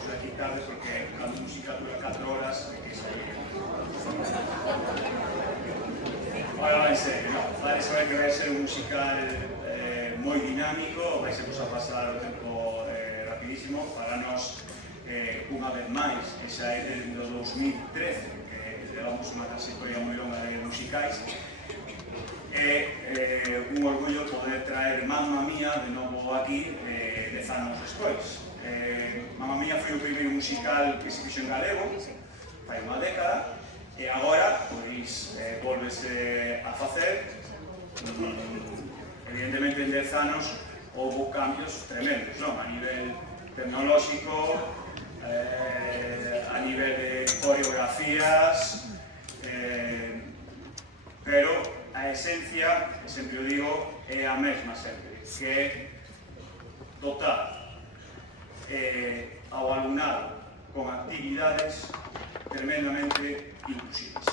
saímos de aquí tarde porque a música dura 4 horas e que sair. Ahora, en serio, no, vai saber que vai ser un musical moi dinámico, vai ser a pasar o tempo rapidísimo para nos unha vez máis, que xa é desde o 2013, que levamos unha trayectoria moi longa de musicais. É un orgullo poder traer Mamma Mía de novo aquí 10 anos despois. Mamma Mía foi o primeiro musical que se fixo en galego, fai unha década, e agora, pois, volvese a facer. Evidentemente, en 10 anos houve cambios tremendos, non? A nivel tecnolóxico, a nivel de coreografías, pero a esencia, que sempre o digo, é a mesma sempre, que é dotar ao alumnado con actividades tremendamente inclusivas.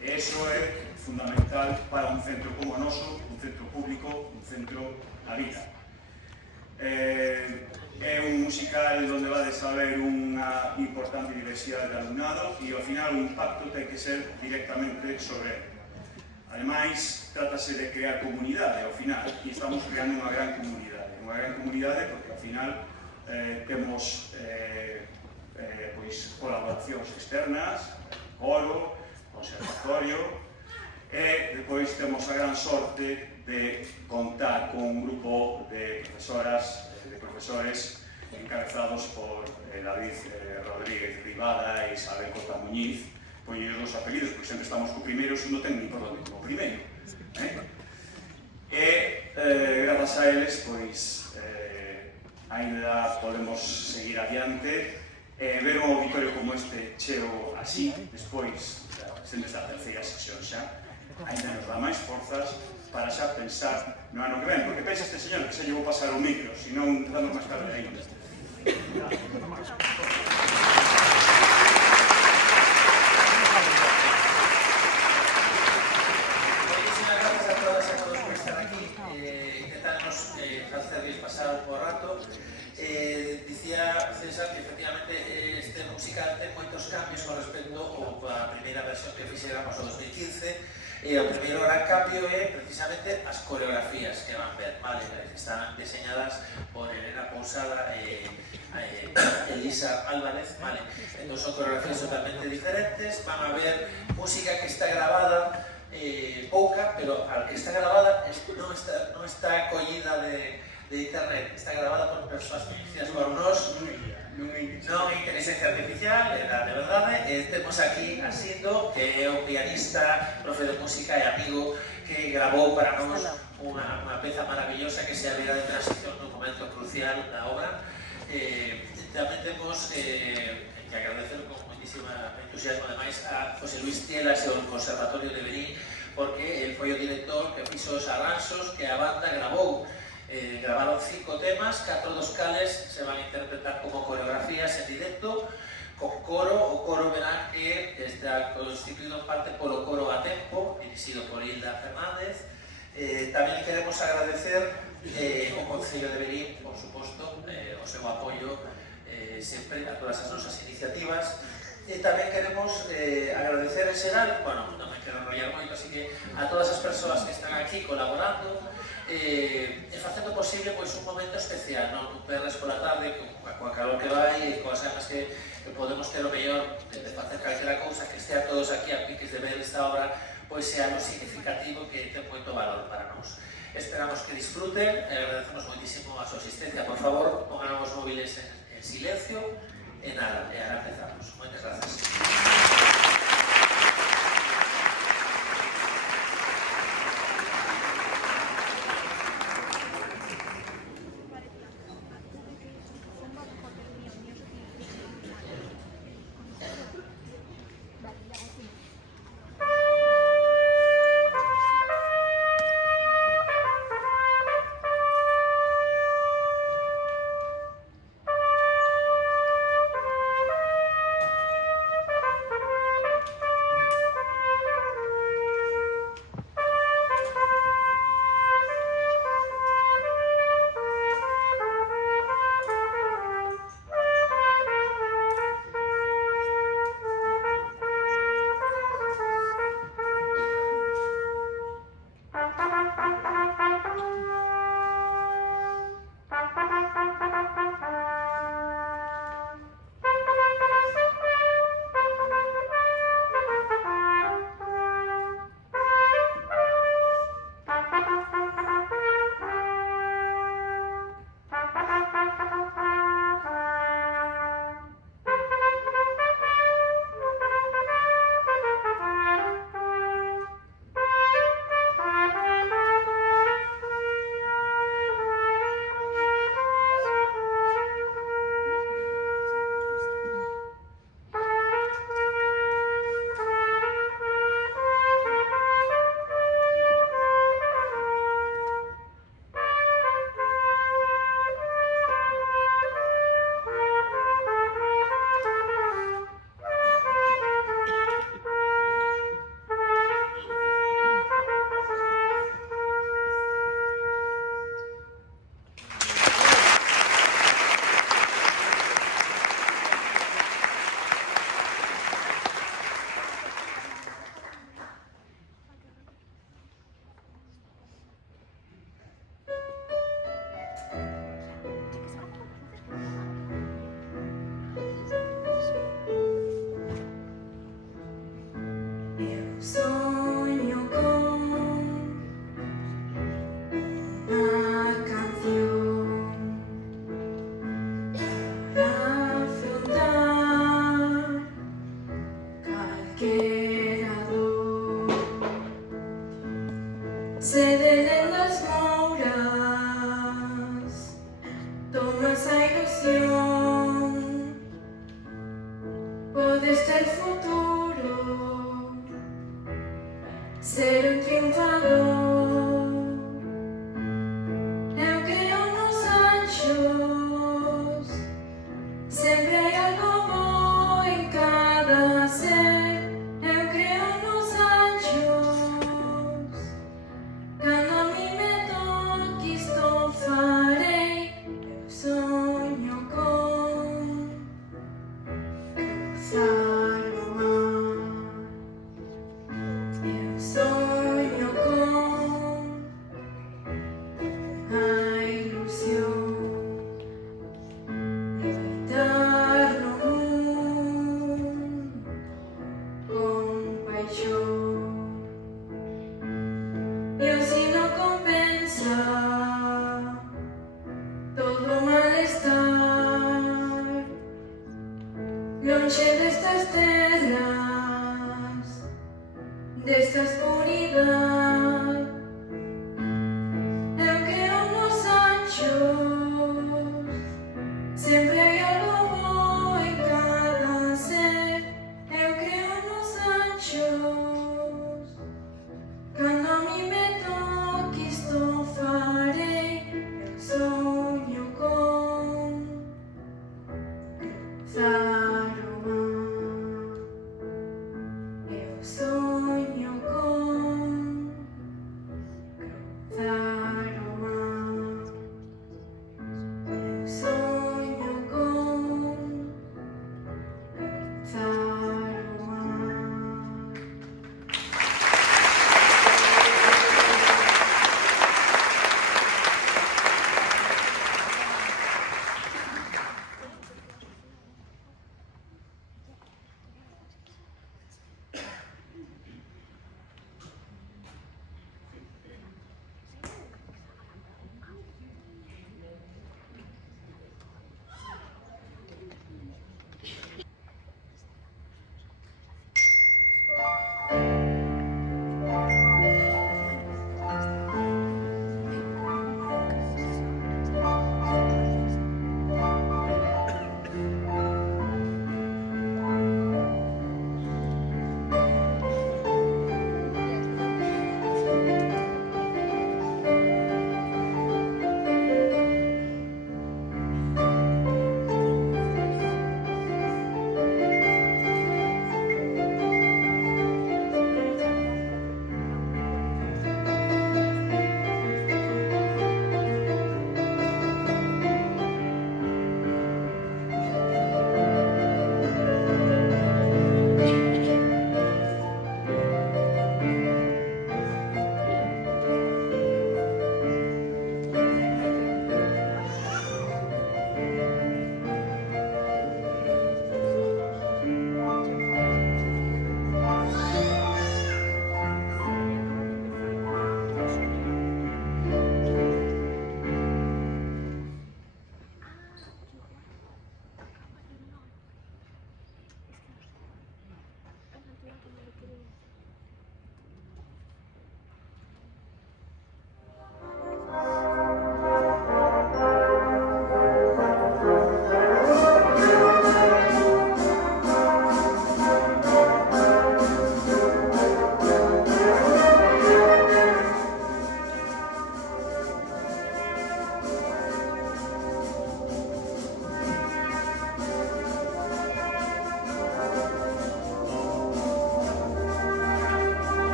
E iso é fundamental para un centro como o noso, un centro público, un centro a vida. É un musical onde vai haber unha importante diversidade de alumnado e ao final o impacto ten que ser directamente sobre ele. Ademais, trátase de crear comunidade ao final e estamos creando unha gran comunidade porque ao final temos colaboracións externas, coro, conservatorio, e depois temos a gran sorte de contar con un grupo de profesoras, de profesores encabezados por David Rodríguez Rivada e Isabel Cota Muñiz, poñen os apelidos, porque sempre estamos co primeiro, o segundo técnico do primeiro. E, grazas a eles, pois, ainda podemos seguir adiante e ver un auditorio como este cheo así, despois, sendo esta terceira sesión xa, ainda nos dá máis forzas para xa pensar no ano que ven, porque pensa este señor que se llevou pasar o micro, senón empezamos máis tarde ainda. Moitísimas gracias a todas e a todos por estar aquí, intentarnos facerles pasar un bo rato. Dicía César que efectivamente este musical ten moitos cambios con respecto á primeira versión que fixéramos no 2015 e o primeiro gran cambio é precisamente as coreografías que van ver, vale? Están diseñadas por Elena Pousada e Elisa Álvarez, vale? Entón son coreografías totalmente diferentes, van a ver música que está grabada pouca, pero al que está grabada non está collida de internet, está grabada por persoas conhecidas por nós, non inteligencia artificial, de verdade. Temos aquí a Sindo, que é un pianista, profe de música e amigo, que grabou para nós unha peza maravillosa que se abrirá de transición nun momento crucial da obra. Tamén temos que agradecer con moitísima entusiasmo ademais a José Luis Tielas e o Conservatorio de Benín, porque el foi o director que fixo os arranxos que a banda grabou. Gravaron 5 temas, 4 dos cales se van a interpretar como coreografías en directo, con coro. O coro verán que está constituído en parte polo coro a tempo, dirixido por Hilda Fernández. Tamén queremos agradecer ao Concello de Berín, por suposto, o seu apoio sempre a todas as nosas iniciativas. E tamén queremos agradecer en xeral, bueno, non me quero enrollar moito, así que a todas as persoas que están aquí colaborando e facendo posible pois un momento especial, non? Un perres pola tarde, coa calor que vai e coas ganas que podemos ter o mellor de facer calquera cousa, que estea todos aquí a piques de ver esta obra, pois sea algo significativo que ten moito valor para nós. Esperamos que disfruten, agradecemos moitísimo a súa asistencia. Por favor, pongan os móviles en silencio e nada, e ahora empezamos. Moitas grazas. destas terras, desta escuridad. Eu creo nos anchos, sempre hai algo bo en cada ser. Eu creo nos anchos, cando a mi me toque isto farei. Eu soño con Zaroma, eu soño con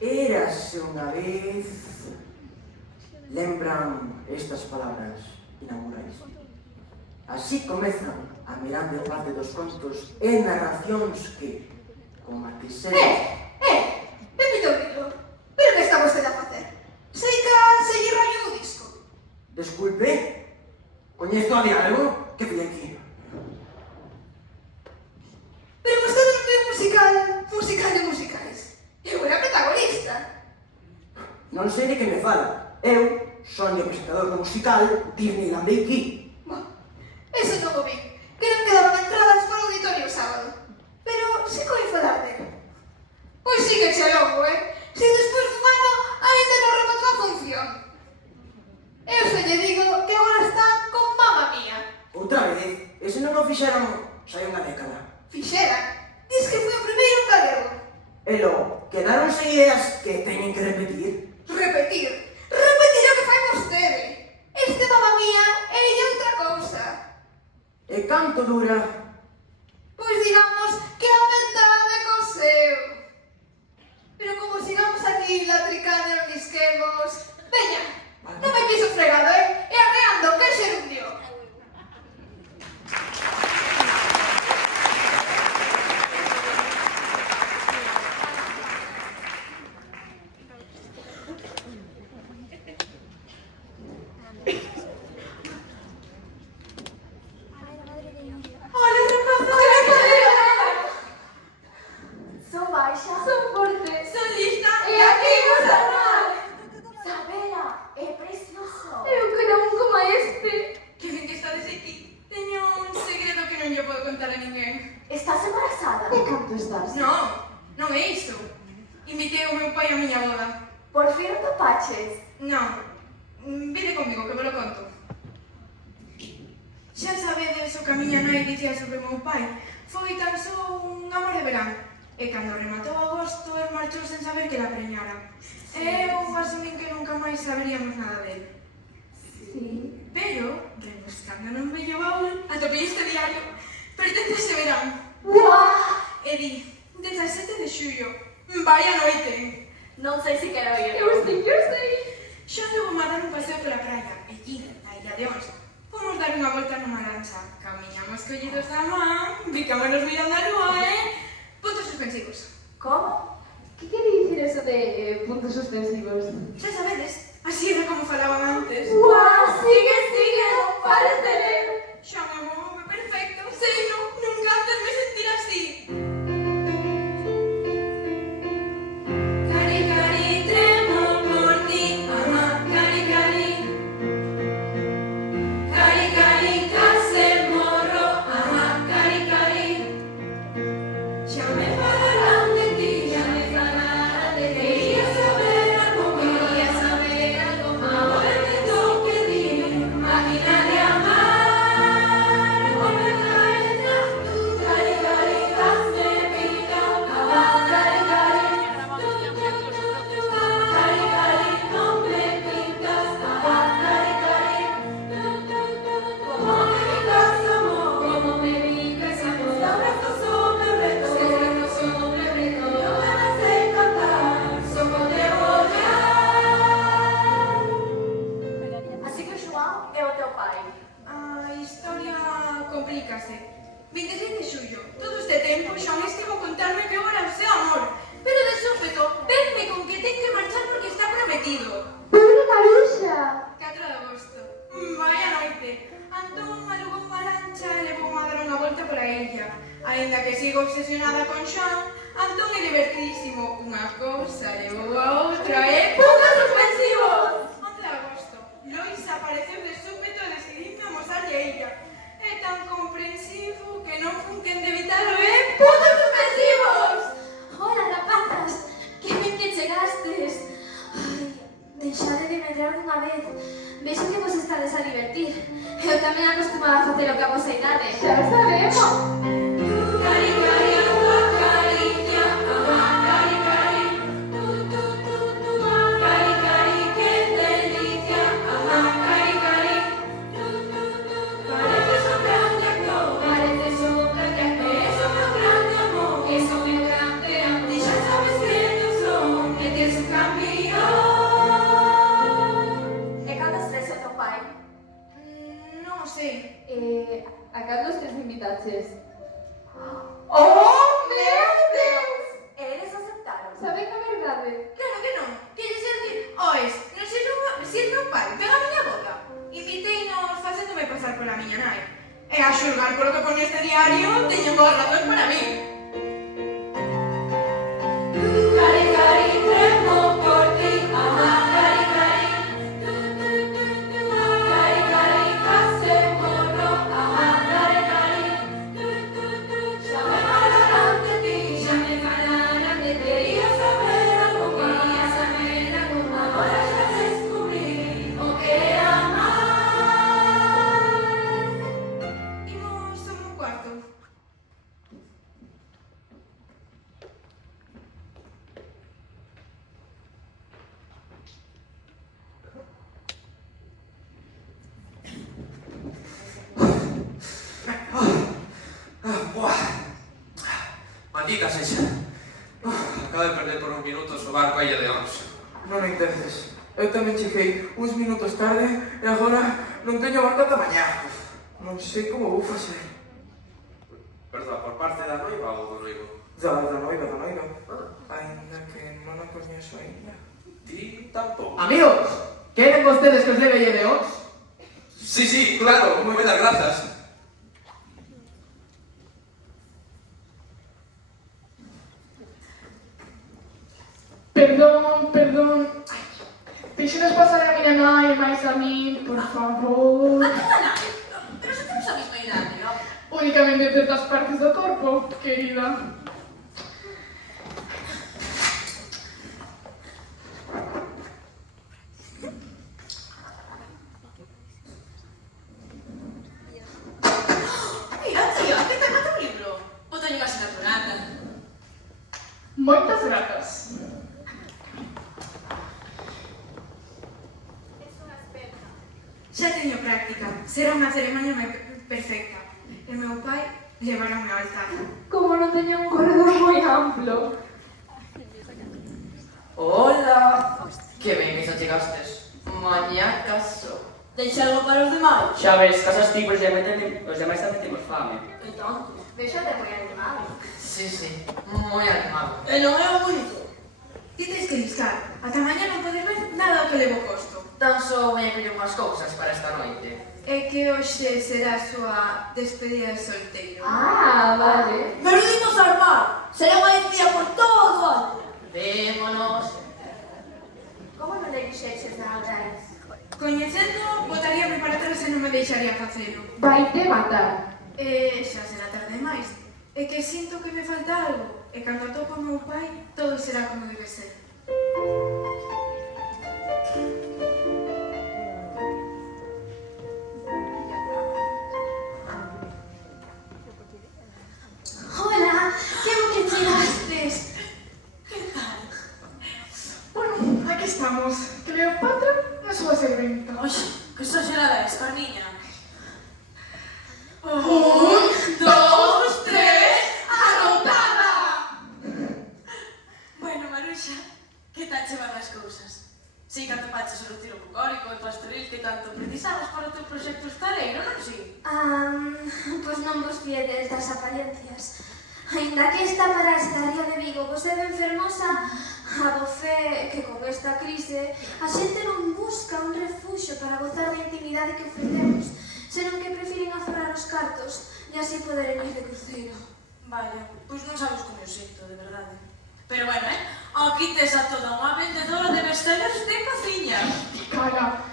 Érase unha vez... Lembran estas palabras inaugurais. Así comezan a mirande parte dos contos e narracións que, como a que se... Pepito Grillo, pero que está vostede a facer? Sei que se lle rayou o disco. Desculpe, coñezo a diálogo que fui aquí. Pero vostede non veu musical de musicais. Eu era protagonista. Non sei de que me fala. Eu son o presentador do musical Disneyland de aquí. Bom, eso non o vi. Que non quedaban entradas para o auditorio o sábado. Pero si coi falar dele. Pois sí que che longo, Se despois dun ano ainda non rematou a función. Eu se lle digo que agora está con Mamma Mía. Outra vez, ese non o fixeron xa hai unha década. Fixera. Diz que foi o primeiro en galego. E logo, quedaronse ideas que teñen que repetir. Repetir o que fai vostede. Este Mamma Mía é outra cousa. E canto dura? Pois digamos que a metade co seu. Pero como sigamos aquí latricando e non disquemos... Veña, non me piso fregado, E arreando, que xerundio. Son baixa, Son forte, son lista e aquí vos andar. Sabela, é precioso. Eu quero un como este. Que ben que estades aquí. Teño un segredo que non lle podo contar a ninguén. Estás embarazada? De canto estás? Non é iso. Invitei o meu pai a miña boda. Por fin o topaches. Non, vide comigo que me lo conto. Xa sabedes o que a miña nai dicía sobre o meu pai. Foi tan só un amor de verán. E cando rematou agosto, el marchou sen saber que la preñara. Eu asumín que nunca máis saberíamos nada dele. Sí. Pero, rebuscando nun bello baúl, atopei este diario. Pertence a ese verán. Guau! E di, 17 de xullo. Vaya noite. Non sei se quero ir. Eu sei. Xa levo a dar un paseo pola praia. E allí, na Illa de Ons, fomos dar unha volta nunha lancha. Camiñamos collidos da man, bicámonos mirando a lúa, Puntos suspensivos. Como? Que quere dicir eso de puntos suspensivos? Xa sabedes, así era como falaban antes. Guau! Sigue, non pares de ler. Xa me move perfecto, sei, nunca antes me sentir así. Cari, cari, tremo por ti, cari, cari. Cari, cari, case morro, cari, cari. Xa me falarán de ti, xa me falarán de ti. Quería saber algo más, ahora me toque dir, máquina de amar. Hombre, cari, cari, hazme pica, cari, cari. Cari, cari, no me pintas, cari, cari. Como me picas amor, como me picas amor. Los abrazos son de reto, yo ganas de cantar, soco de volar. Así que o João é o teu pai. A historia complícase. 26 de xullo. Todo este tempo Xoan estivo a contarme que eu era o seu amor. Pero de súpeto, venme con que ten que marchar porque está prometido. Pobre Maruxa! 4 de agosto. Vaya noite. Antón alugou unha lancha e levou a dar unha volta pola illa. Ainda que sigo obsesionada con Xoan, Antón é divertidísimo. Unha cousa levou a outra puntos suspensivos! 11 de agosto. Lois apareceu de súpeto e decidíme amosarlle a illa. É tan comprensivo que non fun quen de evitalo, puntos suspensivos! Hola, rapazas. Que ben que chegastes. Ai, deixade de medrar dunha vez. Vexo que vos estades a divertir. Eu tamén acostumaba a facer o que a vosa idade. Xa o sabemos! Cari, cari, a tua caricia, cari, cari. Cari, cari, que delicia, cari, cari. Pareces un grande actor, pareces un grande actor. Es un grande amor, es un grande amor. Y ya sabes que yo soy, que tienes verdade. Claro que non. Queres decir, oes, non sei se é meu pai, pega a miña boca. Inviteinos facéndome pasar pola miña nai. E a xulgar polo que pon este diario, teño boas razóns para mí. Cari, cari, tremo por ti, amá, cari, cari. Cari, cari, case mono, amá, cari, cari. Xa me falaran de ti, xa me falaran de ti. Quería saber algo máis, agora xa descubrí o que é amar. Imos ao meu cuarto. Maldita sexa. Acabo de perder por uns minutos o barco a Illa de Ons. Non o intentes. Eu tamén cheguei uns minutos tarde e agora non teño barco ata mañá. Non sei como vou facer. Perdón, por parte da noiva ou do noivo? Da noiva. Ainda que non a coñezo ainda. Ti tampouco. Amigos, queren vostedes que os leve Illa de Ons? Sí, claro, moitas grazas. Perdón. Deixenos pasar a miña nai máis a mí, por favor. A túa nai? Pero se temos a mesma idade, ó. Únicamente en certas partes do corpo, querida. Mira, tío, que te mata un libro? O teño unha asignaturada. Moitas grazas. Xa teño práctica. Será unha ceremonia perfecta. E meu pai levarame ao altar. Como non teño un corredor moi amplo. Hola, que ben que xa chegastes. Mañá caso. Deixa algo para os demais. Xa ves, casas ti, pois os demais tamén temos fame. Entón, Déxate moi animado. Sí, moi animado. e non é o único. Ti tens que liscar. Ata mañá non podes ver nada o que levo posto. Tan só voy a coller unhas cousas para esta noite. É que hoxe será a súa despedida de solteiro. Ah, vale. Menuditos al mar! Será unha despedida por todo o alto. Vémonos. Como non le dixeches nada antes? Coñecendo, botaría preparatorios e non me deixaría facelo. Vaite matar. E xa será tarde máis. É que sinto que me falta algo. E cando atopo o meu pai, todo será como debe ser. Hola, que bo que chegastes. Bueno, aquí estamos. Cleopatra na súa serventa. Oxe, que exagerada es, carniña. Un, dos, tres, anotada! Bueno, Maruxa, que tal che van as cousas? Si que atopaches o retiro bucólico e pastoril que tanto precisabas para o teu proxecto estareiro, non si? Pois non vos fiedes das apariencias. Ainda que esta para a estaría de Vigo vos é ben fermosa, a voce que con esta crise a xente non busca un refuxo para gozar da intimidade que ofrecemos, senón que prefiren aforrar os cartos e así poderen ir de cruceiro. Vaya, pois non sabes como eu sinto, de verdade. Pero bueno, aquí tes a toda unha vendedora de bestsellers de cociña. Cala.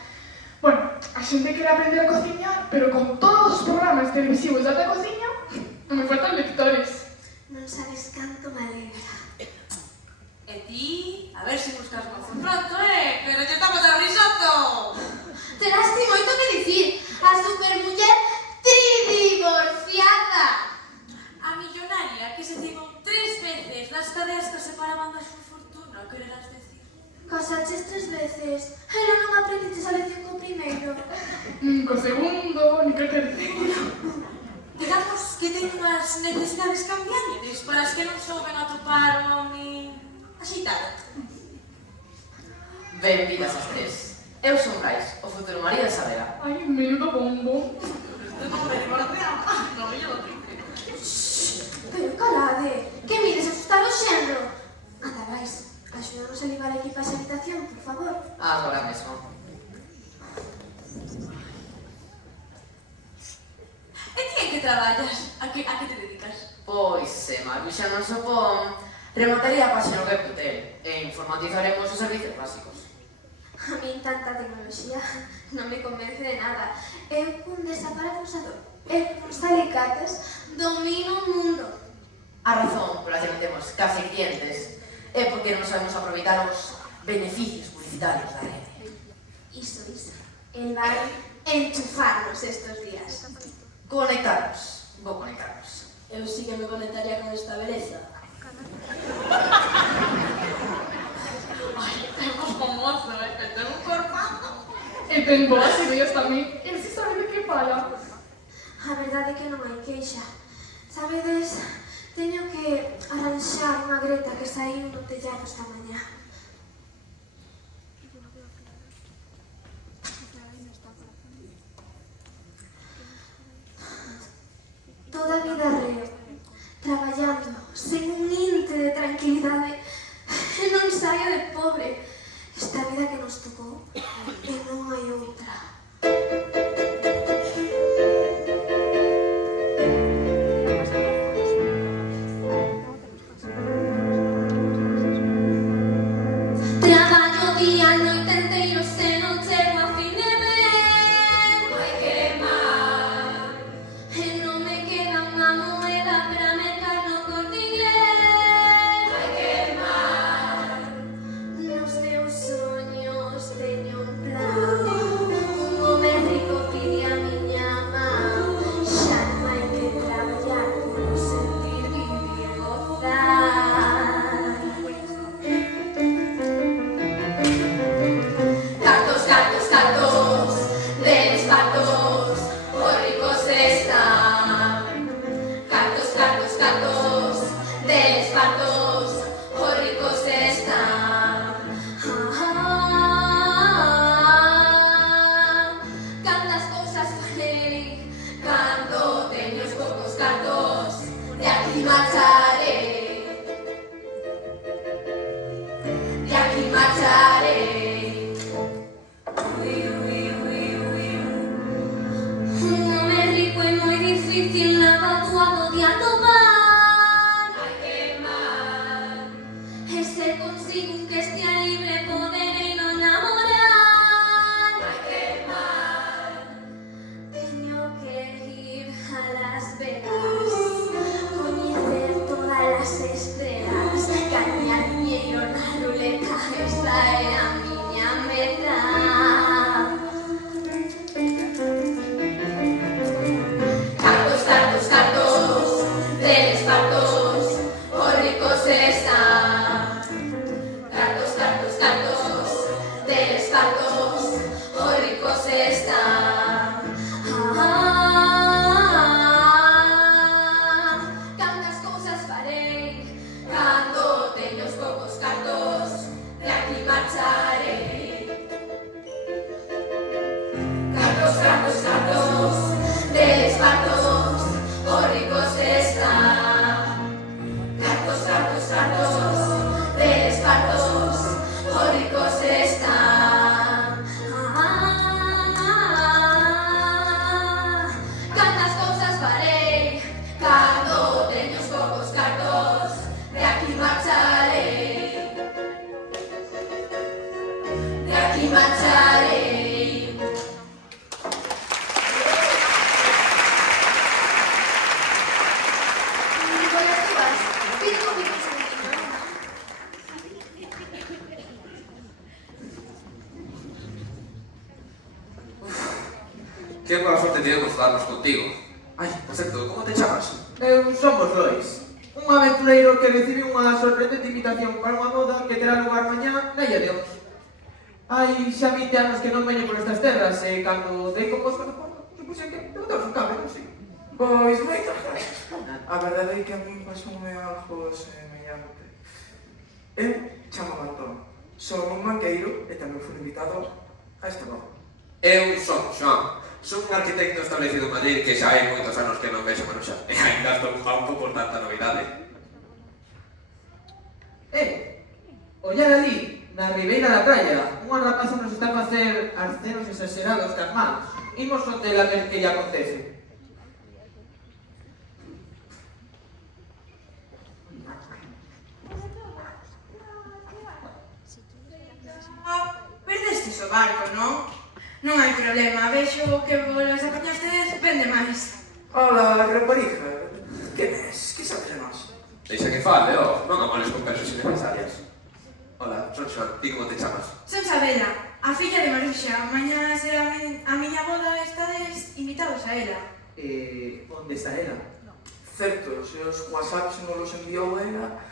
Bueno, a xente quere aprender a cociñar, pero con todos os programas televisivos da cociña, non me faltan lectores. Non sabes canto me alegra. E ti, a ver se buscas mozo pronto, que non lle estamos a risotto. Terás ti moito que dicir, a supermuller tridivorciada. A millonaria que se cegou 3 veces das cadeas que separaban da súa fortuna, quererás decir? Casaches 3 veces, pero non aprendiches a lección co primeiro. Nin co segundo, nin co terceiro. Digamos que ten unhas necesidades cambiantes para as que non souben atopar o home axitado. Benvidas as tres. Eu son Brais, o futuro marido de Sabela. Ai, menudo bombo. Pero calade, que mides asustar o xenro? Anda, vais, axúdanos Podemos elevar a equipaxe a habitación, por favor? Agora mesmo. E ti en que traballas? A que te dedicas? Pois, Maruxa non supón, remataría a páxina web do hotel e informatizaremos os servicios básicos. A min tanta tecnoloxía non me convence de nada. Eu cun desaparafusador e cuns alicates domino o mundo. A razón pola que non temos case clientes é porque non sabemos aproveitar os beneficios publicitarios da rede. Iso. El vai enchufarnos estos días. Conectarnos. Vou conectarnos. Eu sí que me conectaría con esta beleza. Ai, temos con mozo, que ten un corpazo. E ten boas ideas tamén. E si sabe de que fala. A verdade é que non hai queixa. Sabedes, teño que arranxar unha greta que saiu no tellado esta mañá. Toda a vida reo, traballando, sen un inte de tranquilidade, e non saio de pobre. Esta vida que nos tocou, e non hai outra. Traballo día, noite enteiro, se non chego a fin de mes. Ai, que mal. E non me queda unha moeda para mercar no Corte Inglés. Ai, que mal. Nos meus soños teño un plan. Un home rico pide a miña man. Xa non hai que traballar por sentir, vivir e gozar. Cartos, cartos, cartos, deles fartos, os ricos están. Cartos, cartos, cartos, deles fartos, os ricos están. Cantas cousas farei, cando teño os poucos cartos, de aquí marcharei. De aquí marcharei. Un home rico é moi difícil nada doado de atopar. Ai, que mal. E se consigo un que estea libre poderei non namorar. Ai, que mal. Teño que ir a Las Vegas, coñecer todas as estrellas, gañar dinheiro na ruleta, esta é a miña meta. Cartos, cartos, cartos, deles fartos, os ricos están. Cartos, cartos, cartos, deles fartos, os ricos están. Cantas cousas farei, cando teño os poucos cartos, de aquí marcharei. Cartos, cartos, cartos, deles fartos, os ricos están. Cartos, cartos, cartos, deles fartos, os ricos están. Cantas cousas farei, cando teño os poucos cartos, de aquí marcharei. De aquí marcharei. Nicolás, ¿qué vas? Pide conmigo un segundito, venga. Que boa sorte tiene cruzarnos contigo. Ai, por certo, como te chamas? Eu somos Lois, un aventureiro que recibe unha sorprendente invitación para unha boda que terá lugar mañá na Illa de Ons. Hai xa 20 anos que non veño por estas terras e cando dei con vos na porta, supuxen que debemos un cambio, non sei. Pois moitas gracias. A verdade é que a mí pasoume algo semellante. Eu chamo Antón, son un manqueiro e tamén fui invitado a esta boda. Eu son Joan. Son un arquitecto establecido en Madrid que xa hai moitos anos que non vexo Maruxa. E ainda estou un pouco por tanta novidade. O Ollar ali, na ribeira da praia, unha rapaza nos está a facer arceos exagerados cas mans. Imos hotel a ver que lle acontece. Perdestes o barco, non? Non hai problema, vexo que vos apañastes ben demais. Hola, rapariga. Que ves? Que sabes de nós? Deixa que fale, non amoles con persos innecesarias. Hola, son Xoan, ti como te chamas? Son Sabela, a filla de Maruxa. Mañá será a miña boda, estades invitados a ela. Onde está ela? Certo, se os whatsapps non los enviou ela,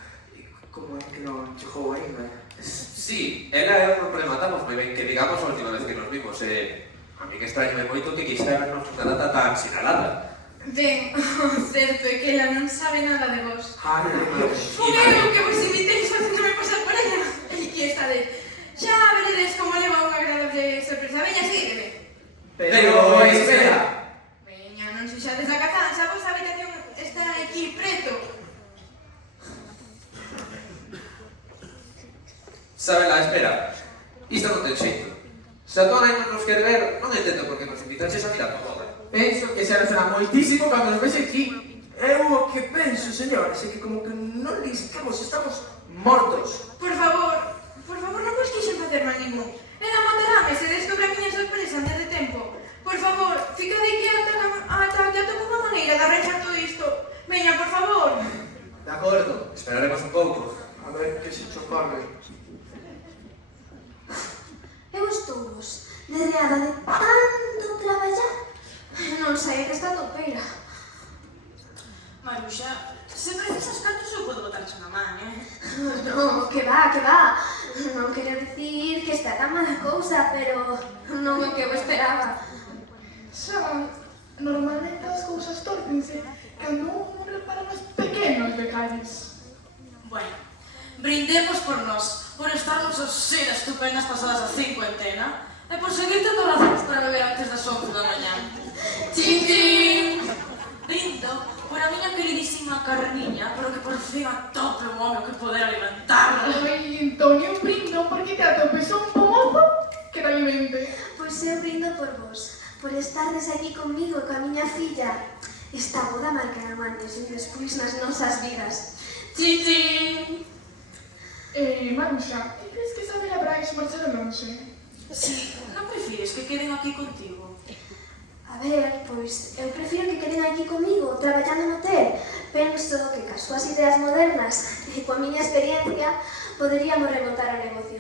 como é que non chegou ainda? Sí, ela é un problema, estamos moi ben que digamos a última vez que nos vimos. A mí que extraño moito que quixera vernos unha data tan sinalada. Ben, o certo é que ela non sabe nada de vos. Ai, Dios. Fui eu que vos invitei facéndome pasar por ela. E aquí estade. Xa veredes como leva unha agradable sorpresa. Veña, sígueme. Pero, espera. Veña, non sexades a catanza, a vosa habitación está aquí preto. Sabela, espera. Isto non ten xeito. Se a tua nai non nos quer ver, non entendo por que nos invitaches a mirar a boda. Penso que xa nos será moitísimo cando nos vexe aquí. Eu o que penso, señores, é que como que non listamos, estamos mortos. Por favor, non vos quixen facer mal ningún. Ela matarame se descubre a miña sorpresa antes de tempo. Por favor, ficade aquí ata que atope unha maneira de arranxar todo isto. Veña, por favor. De acordo. Esperaremos un pouco. A ver que se chocarle. Eu estou derreada de tanto traballar. Non sei que está topeira. Maruxa, se precisas cartos eu podo botarche unha man, No, que va, que va. Non quero dicir que está tan mala cousa, pero non é o que eu esperaba. Xa, normalmente as cousas tórpense cando un repara nos pequenos detalles. Bueno, brindemos por nós, por estarnos así de estupendas pasadas a cincuentena e por seguir tendo razóns para beber antes das 11 da mañá. Chin, chin! Brindo por a miña queridísima Carniña, pero que por fin atope un home que poder alimentarla. Ai, Antonio, brindo porque te atopes un pomozo que te alimente. Pois eu brindo por vos, por estardes aquí comigo e coa miña filla. Esta boda marcará un antes e un despois nas nosas vidas. Chin, chin! Maruxa, ti crees que Isabela Brais marcharon lonxe? Si, non prefires que queden aquí contigo? A ver, pois eu prefiro que queden aquí comigo, traballando no hotel. Penso que cas súas ideas modernas e coa miña experiencia poderíamos remontar o negocio.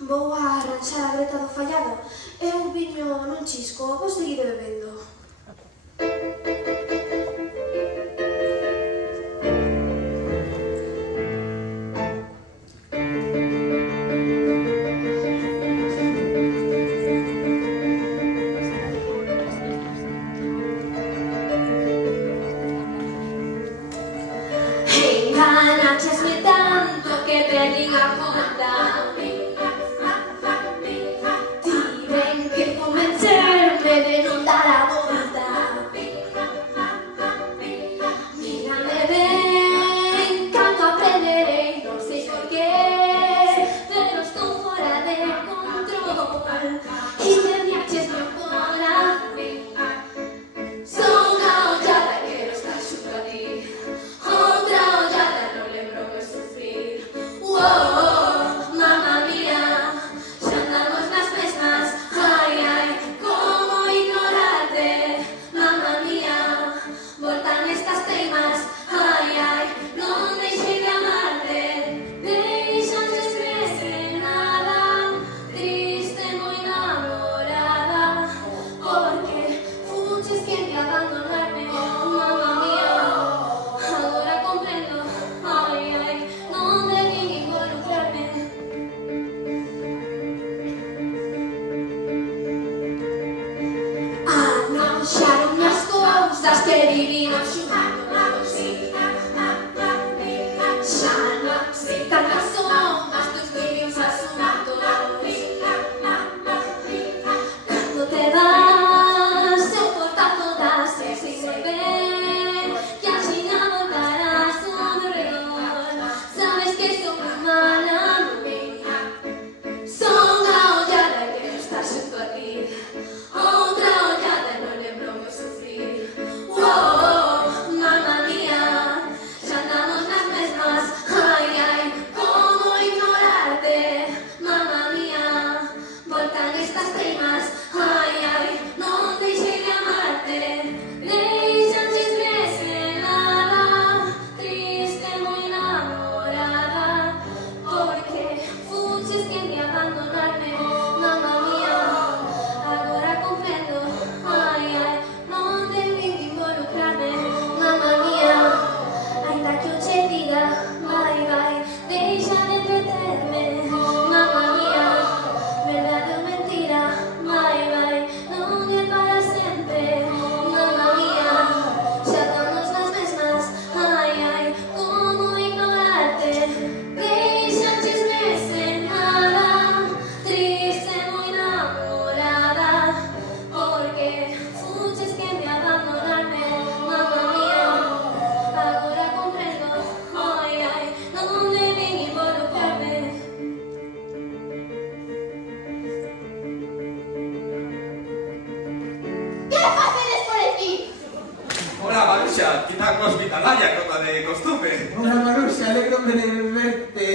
Vou a arranxar a greta do fallado. Eu viño nun chisco, vos seguide bebendo. Enganaxesme tanto que perdín a conta. Tiven que convencerme de non dar a volta. Mírame ben, cando aprenderei, non sei por qué, pero estou fora de control. E perdiaxesme o corazón. Son a ollada, quero estar xunto a ti. Outra ollada, non lembro que sufrir. Mamma mía, xa andamos nas mesmas. Ai, ai, como ignorarte. Mamma mía, voltan estas teimas. Ai, ai, non deixei de amarte. Deixaste esquecer nada, triste, moi namorada. Porque fuches quen de abandonarme. Mamma mía, agora comprendo. Ai, ai, non debí involucrarme. Arranxaron as cousas que vivimos xuntos. Xa non sei tantas sombras dos vídeos asuntos. Cando te vas, eu portazo das sin volver, que así non voltarás ao meu redor. Sabes que son humana. fuches que de abandonarme, mamma mía. Agora comprendo, ai, ai, non debín involucrarme, mamma mía. Ainda que eu che diga, vai, vai, deixa de entreterme, mamma mía. Verdade ou mentira, vai, vai, non é para sempre, mamma mía. Xa estamos nas mesmas, ai, ai, como ignorarte. Deixa chisme sen nada, triste, moi enamorada, porque fuches que de abandonarme, mamma mía. Agora comprendo, ai, ai, non debín involucrarme. Que facedes por aquí? Hola, Marusha, que tan hospitalaria como de costume. Hola, Marusha, alégrome de verte.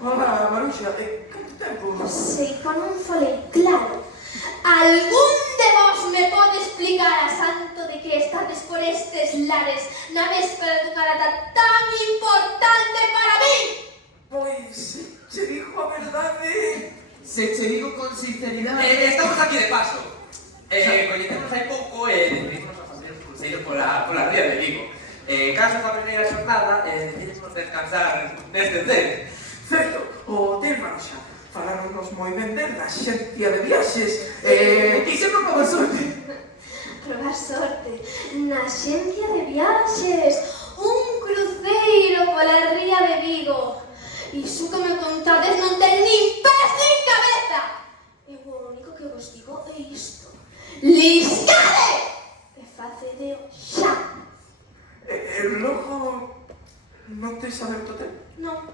Hola, Marusha, canto tempo? Sei con un folei claro. Algún de vos me pode explicar a santo de que estades por estes lares na véspera dunha data tan importante para mí? Pois, che digo a verdade. Se che digo con sinceridade... Estamos aquí de paso. Coñecemos hai pouco e decidimos a facer os cruceiros pola ría de Vigo. Caso da primeira xornada, decidimos descansar neste hotel. Certo, o hotel Marusha. Falaronnos moi ben da xencia de viaxes. Quixemos probar sorte. Probar sorte na xencia de viaxes. Un cruceiro pola ría de Vigo. Iso que me contades non ten nin pés nin cabeza. E o único que vos digo é isto. Liscade! E facedeo xa. E logo non tes aberto o hotel? Non,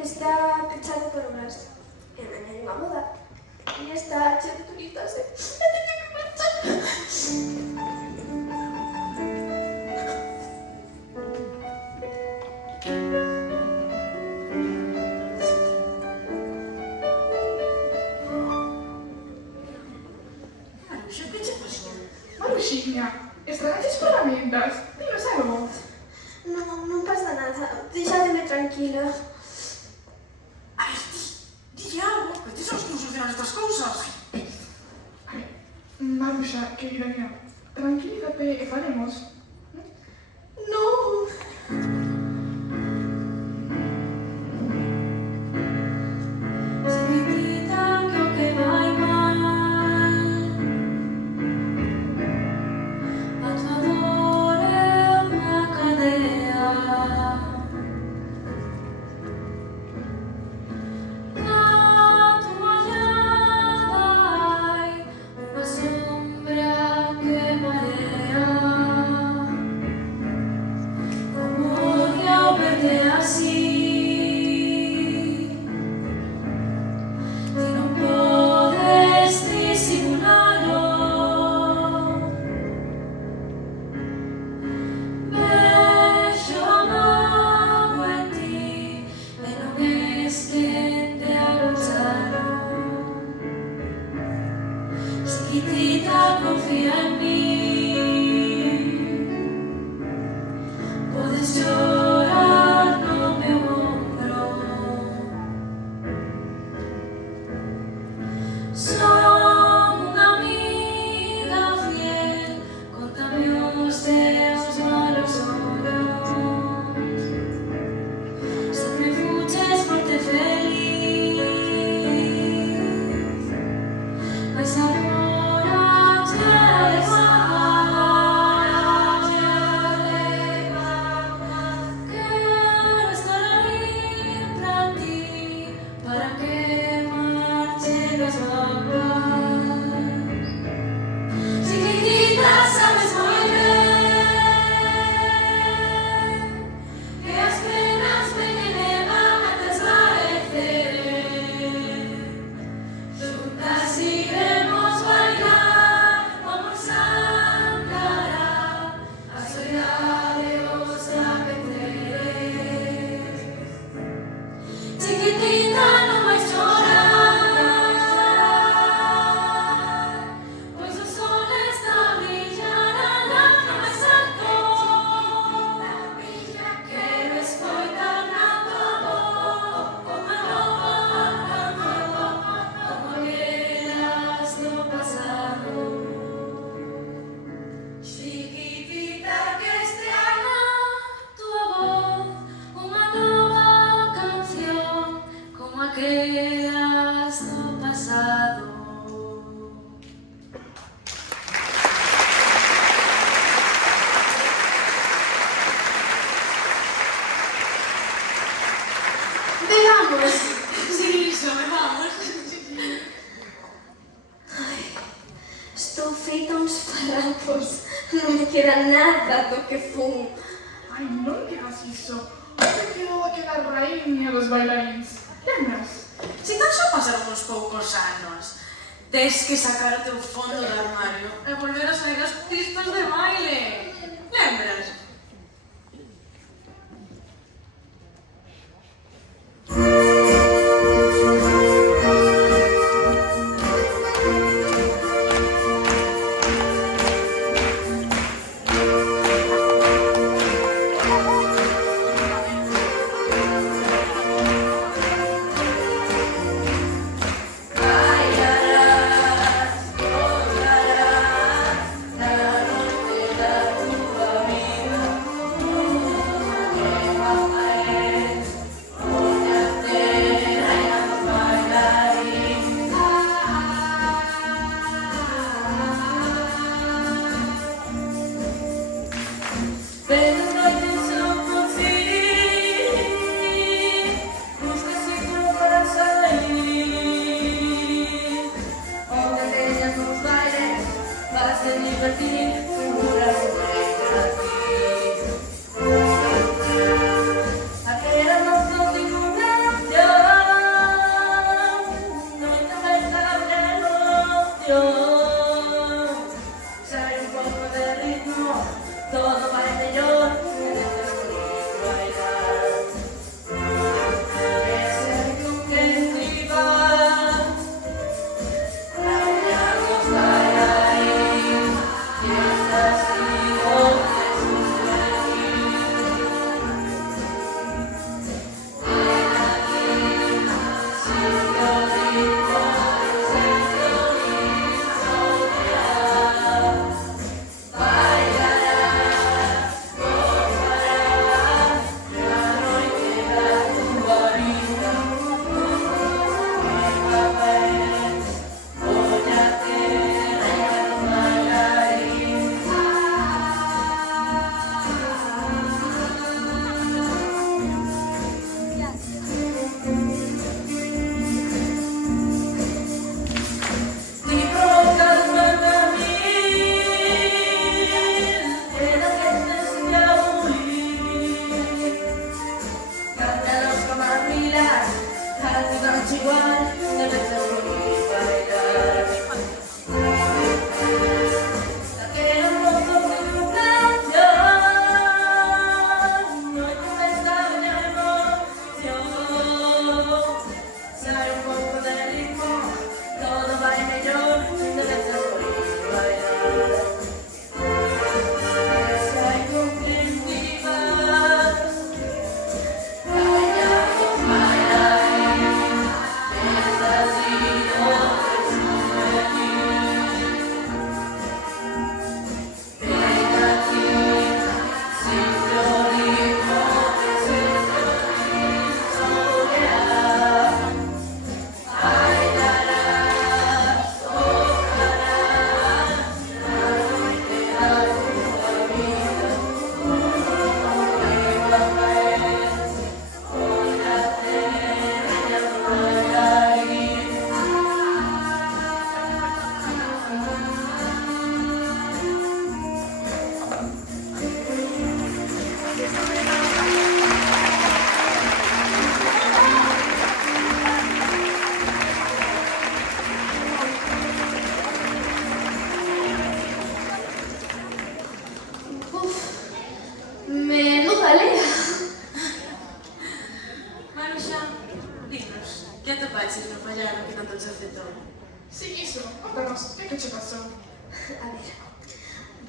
está pechado por obras. E mañá hai unha boda. E está cheo de turistas, e teño que marchar. Maruxa, que che pasou? Maruxiña, estragaches ferramentas. Dinos algo. Non pasa nada. Deixademe tranquila. Ai, dille algo, que ti sabes como solucionan estas cousas. Maruxa, querida mía, tranquilízate e falemos. Non. Chiquitita, que o que vai mal, a tua dor é unha cadea. Na tua olhada hai unha sombra que marea. Como odio verte así. Ti non podes disimulalo. Vexo a mágoa en ti e non es quen te agochalo. Chiquitita, confía en mí. Podes chorar no meu ombro. Son unha amiga fiel, contame os teus malos ollos. Sempre fuches forte e feliz, mais agora che é igual. estrelas do pasado. Vegamos. Sí, iso, vamos. Estou feita uns farrapos. Non me queda nada do que fun. Ai, non digas iso. Onde quedou aquela raíña dos bailarins? Lembras? Se tan só pasaron uns poucos anos, tes que sacar o teu fondo do armario e volver a sair as pistas de baile. Lembras?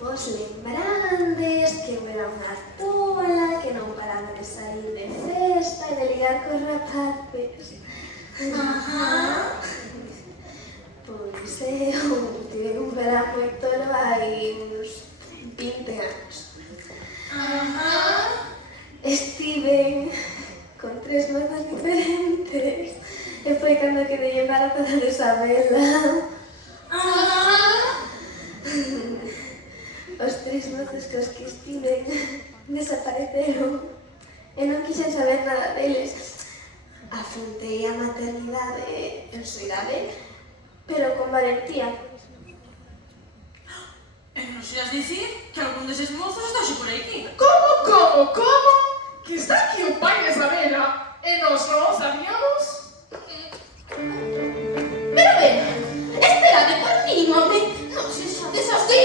Vos lembrades que eu era unha tola, que non paraba de sair de festa e de ligar cos rapaces. Ajá. Pois eu tive que un verán moi tolo hai uns 20 anos. Ajá. Estive con 3 mazas diferentes e foi cando quedei embarazada de Isabela. Os 3 mozos que os que estiven desapareceron e non quixen saber nada deles. Afrontei a maternidade en soidade, pero con valentía. E non se as dicir que algún deses mozos está xe por aquí. Como? Que está aquí o pai de Isabela e nos non sabíamos? Pero ben, esperade por mí, home, non se xades así.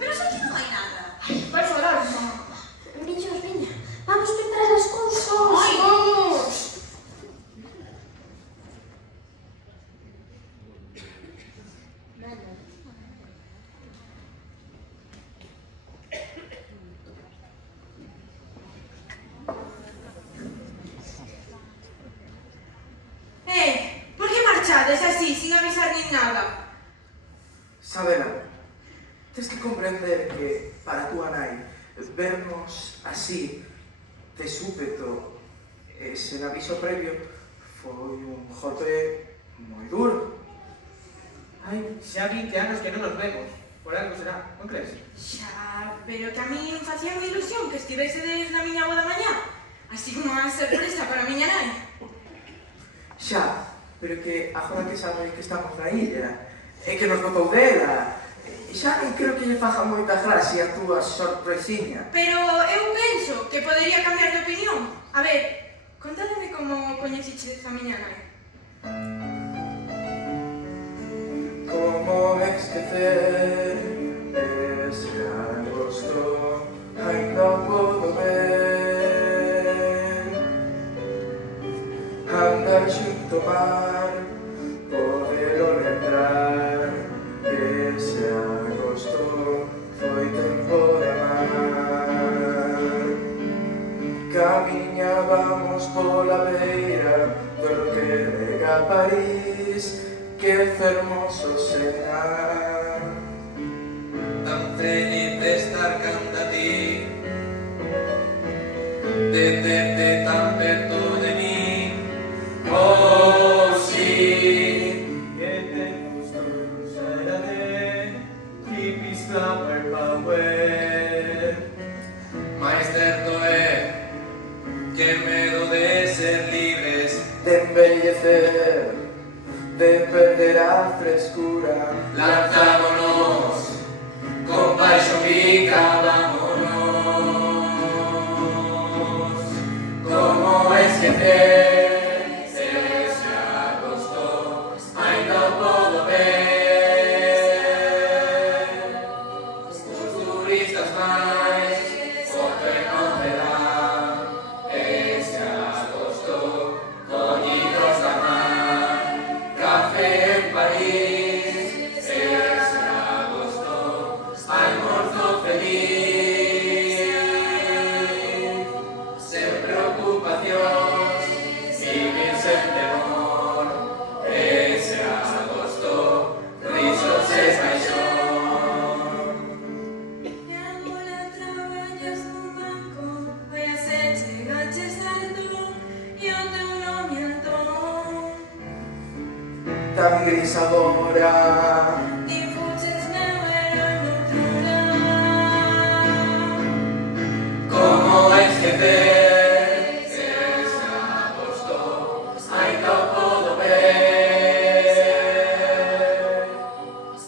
Pero se aquí non hai nada. Vai falar, mamá. Viños, viña, vamos preparar as cousas. Ai, vamos! Por que marchades así, sin avisar nin nada? Sabela, tens que comprender que para túa nai vernos así, de súpeto, e sen aviso previo, foi un golpe moi duro. Ai, xa 20 anos que non nos vemos. Por algo será, non crees? Xa, pero que a min facía unha ilusión que estivesedes na miña boda mañá. Así como unha sorpresa para a miña nai. Xa, pero que agora que sabe que estamos na illa, e que nos botou dela, xa non creo que lle faja moita gracia a túa sorpresiña. Pero eu penso que podería cambiar de opinión. A ver, contádeme como coñecichedes a miña nai. Como esquecer ese agosto, ainda podo ver. Andar xunto ao mar, podelo lembrar. Ese agosto foi tempo de amar. Camiñábamos pola beira do que rega París, que fermoso será. Tan feliz de estar canta ti, de terte tan perto de mí. Oh, sí. Que te gusto será de keep his flower power. Mais certo é que medo de ser libres, De embellecer, de perder a frescura, lanzámonos, con paixón picámonos. Como esquecer ese agosto, ainda podo ver. Os turistas máis poden conocerán ese agosto, collidos da mar, café en París. Ese agosto, almuerzo feliz, sen preocupacións, vivir sen temor. Ese agosto, risos e paixón. E agora traballas nun banco, vai a ser chegaches alto, e o teu nome Antón. tan gris agora. Ti fuches meu héroe noutro lar. Como esquecer ese agosto, ainda o podo ver.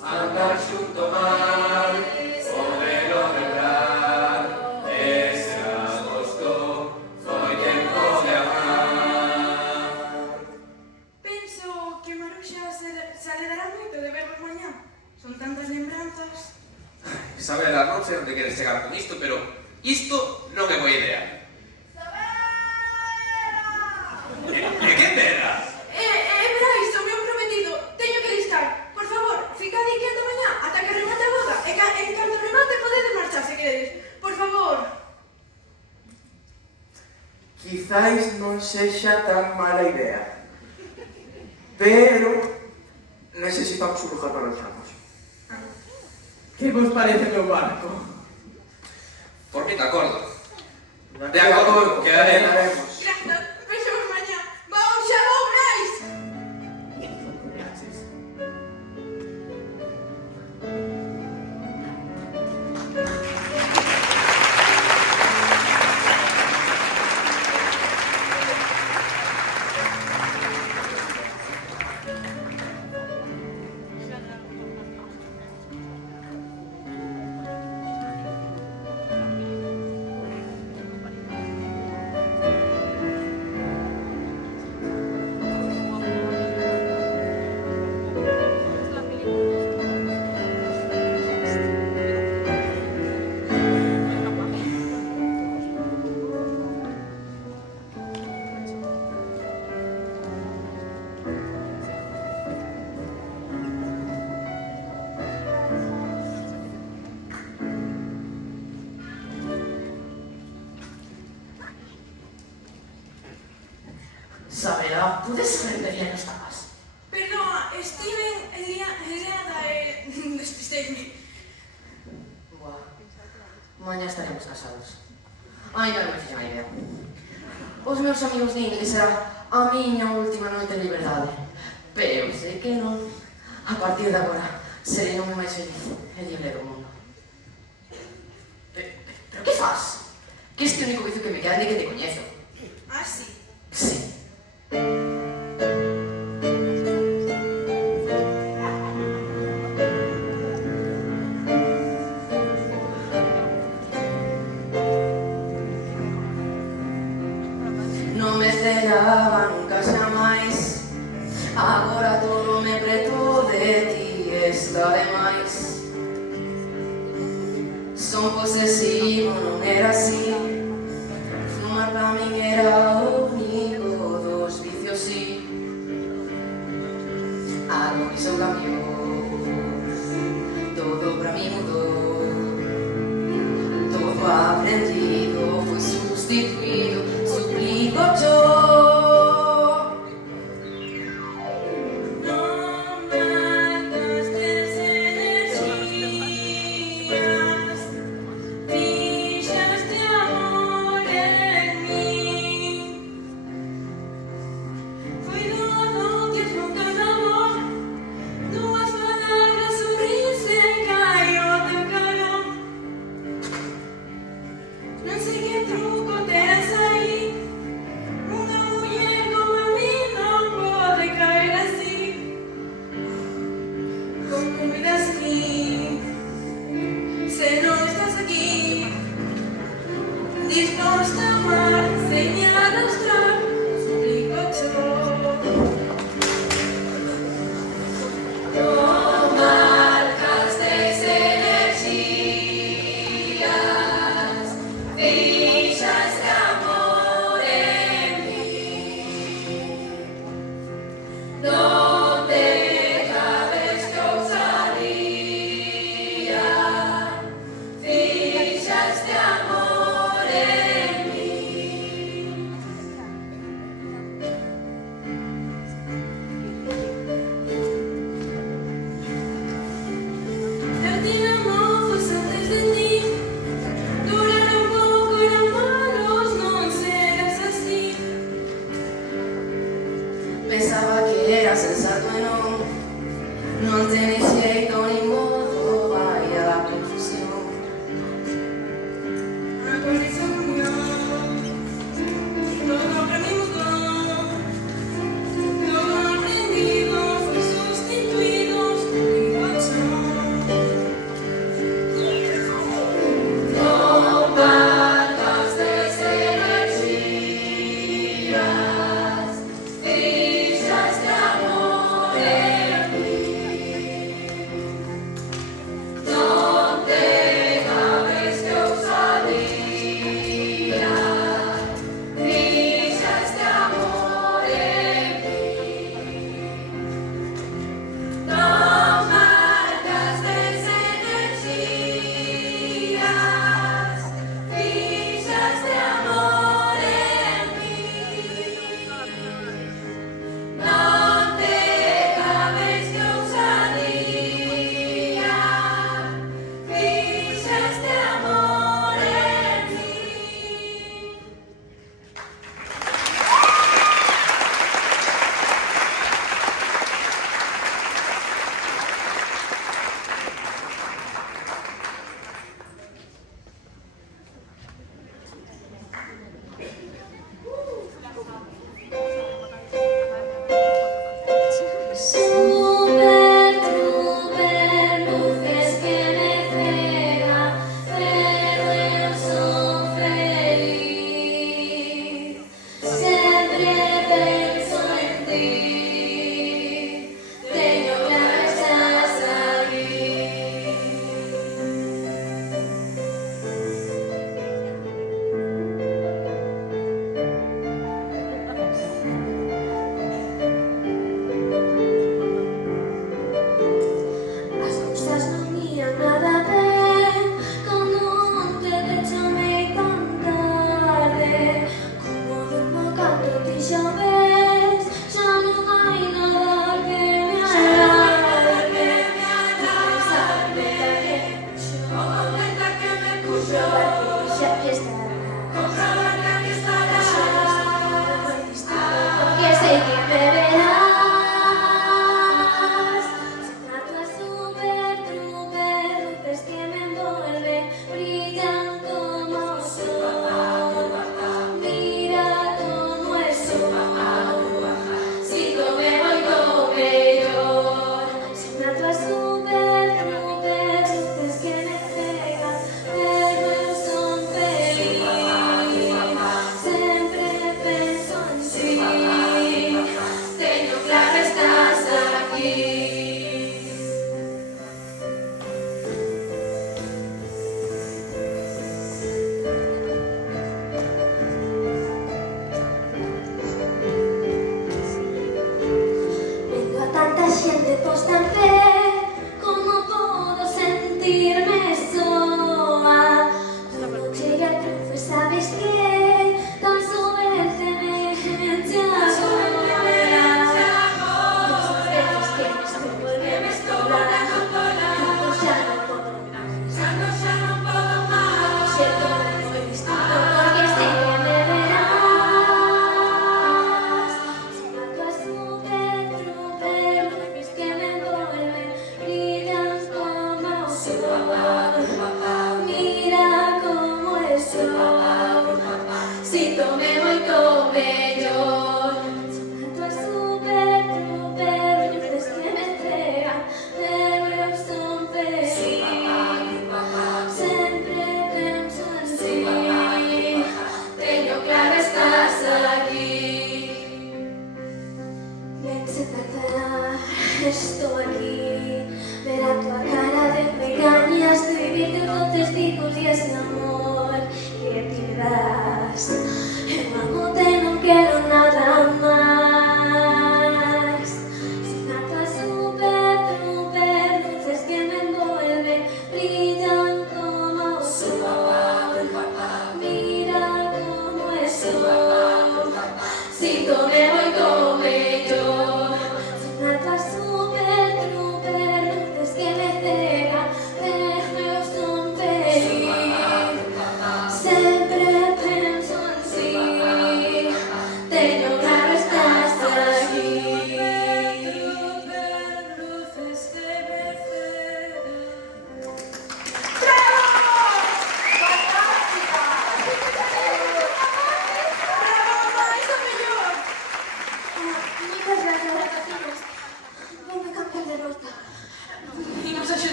Andar xunto ao mar, podelo lembrar. Ese agosto foi tempo de amar. Penso que Maruxa se alegrará moito de vervos mañá. Son tantas lembranzas. Isabela, non sei onde queres chegar con isto, pero isto non é boa idea. E que era? Brais, o meu prometido, teño que listar. Por favor, ficade aquí ata mañá, ata que remate a boda. En canto remate podedes marchar se queredes. Por favor. Quizáis non sexa tan mala idea, pero necesitamos un lugar para los ramos. Que vos parece meu barco? Por mí te acordo. De acordo, quedaremos. quedaremos. Grazas. Sabela, podes repetir nos tapas? Perdón, estive liada e despisteime. Buah, mañá estaremos casados. Ainda non me fixen a idea. Os meus amigos din que será a miña última noite en liberdade. Pero sei que non. A partir de agora, serei o máis feliz e libre do mundo. Pero que faz? Que este único vicio que me queda de que te coñezo. Ah, sí. Sí. Non me esperaba nunca xamais. Agora todo me preto de ti está demais. Son posesivo, non era así. Fumar pra min era o único dos vicios, sí. Algo iso cambiou, todo pra mí mudou. Todo aprendido foi sustituído, suplico yo. Non sei que truco terás aí. Unha muller como a mí non pode caer así. Como me das aquí, se non estás aquí, disposta a amar, sem me arrastrar, suplico yo. No marcas energías, deixaste amor en mí. Donde cabes que ousadía, deixaste amor en mí. Eu te amo, pois antes de ti duraron pouco e amaros, non serás así. Pensaba que era sensato e non tenes xeito nin modo, vai a confusión. A conexión unión, todo pra mí mudou. Todo aprendido foi sustituído, suplico yo. No marcas energías, deixaste amor en mí. Donde cabes que ousadía, deixaste amor en mí. No marcas energías, deixaste amor en mí. Donde cabes que ousadía, deixaste amor en mí. Super, luces que me cegan, pero eu son feliz. Sempre penso en ti, teño claro que estás aquí. As cousas non ían nada ben cando onte te chamei tan tarde. Como durmo canto ti xa ves.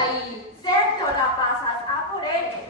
ahí. Certo la pasas a por él.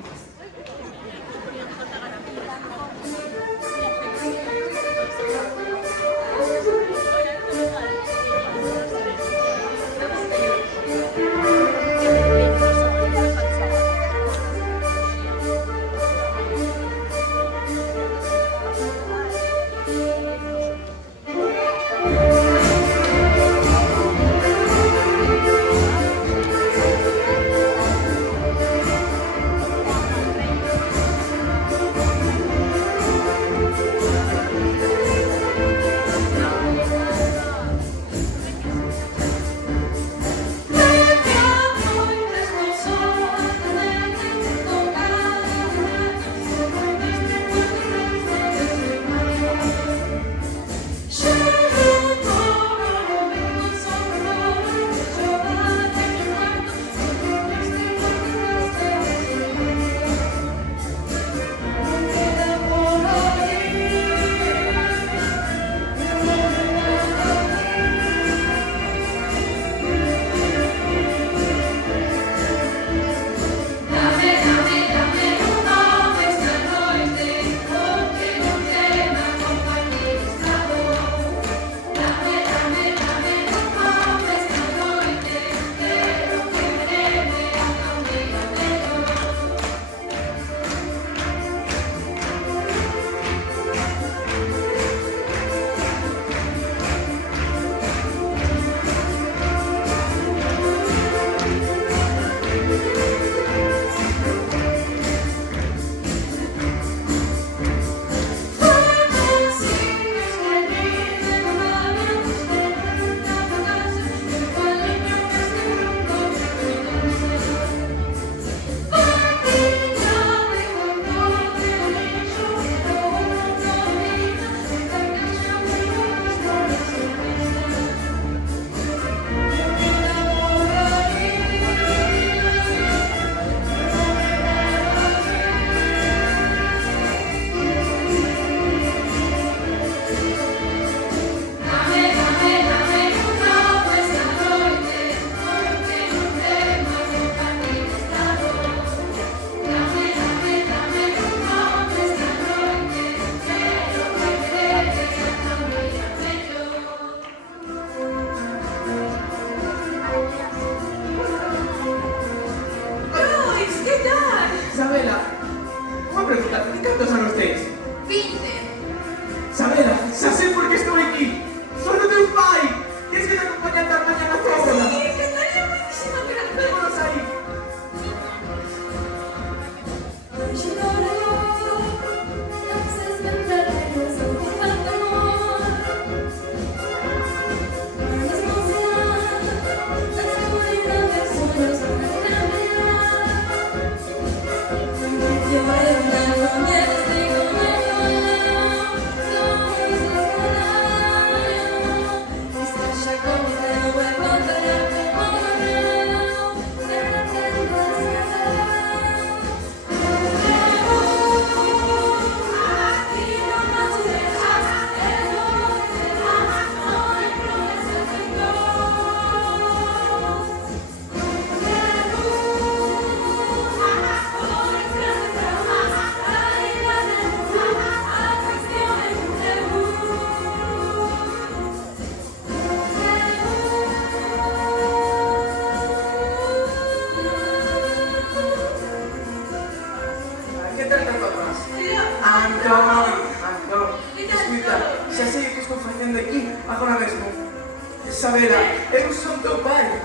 Isabela, eu son teu pai.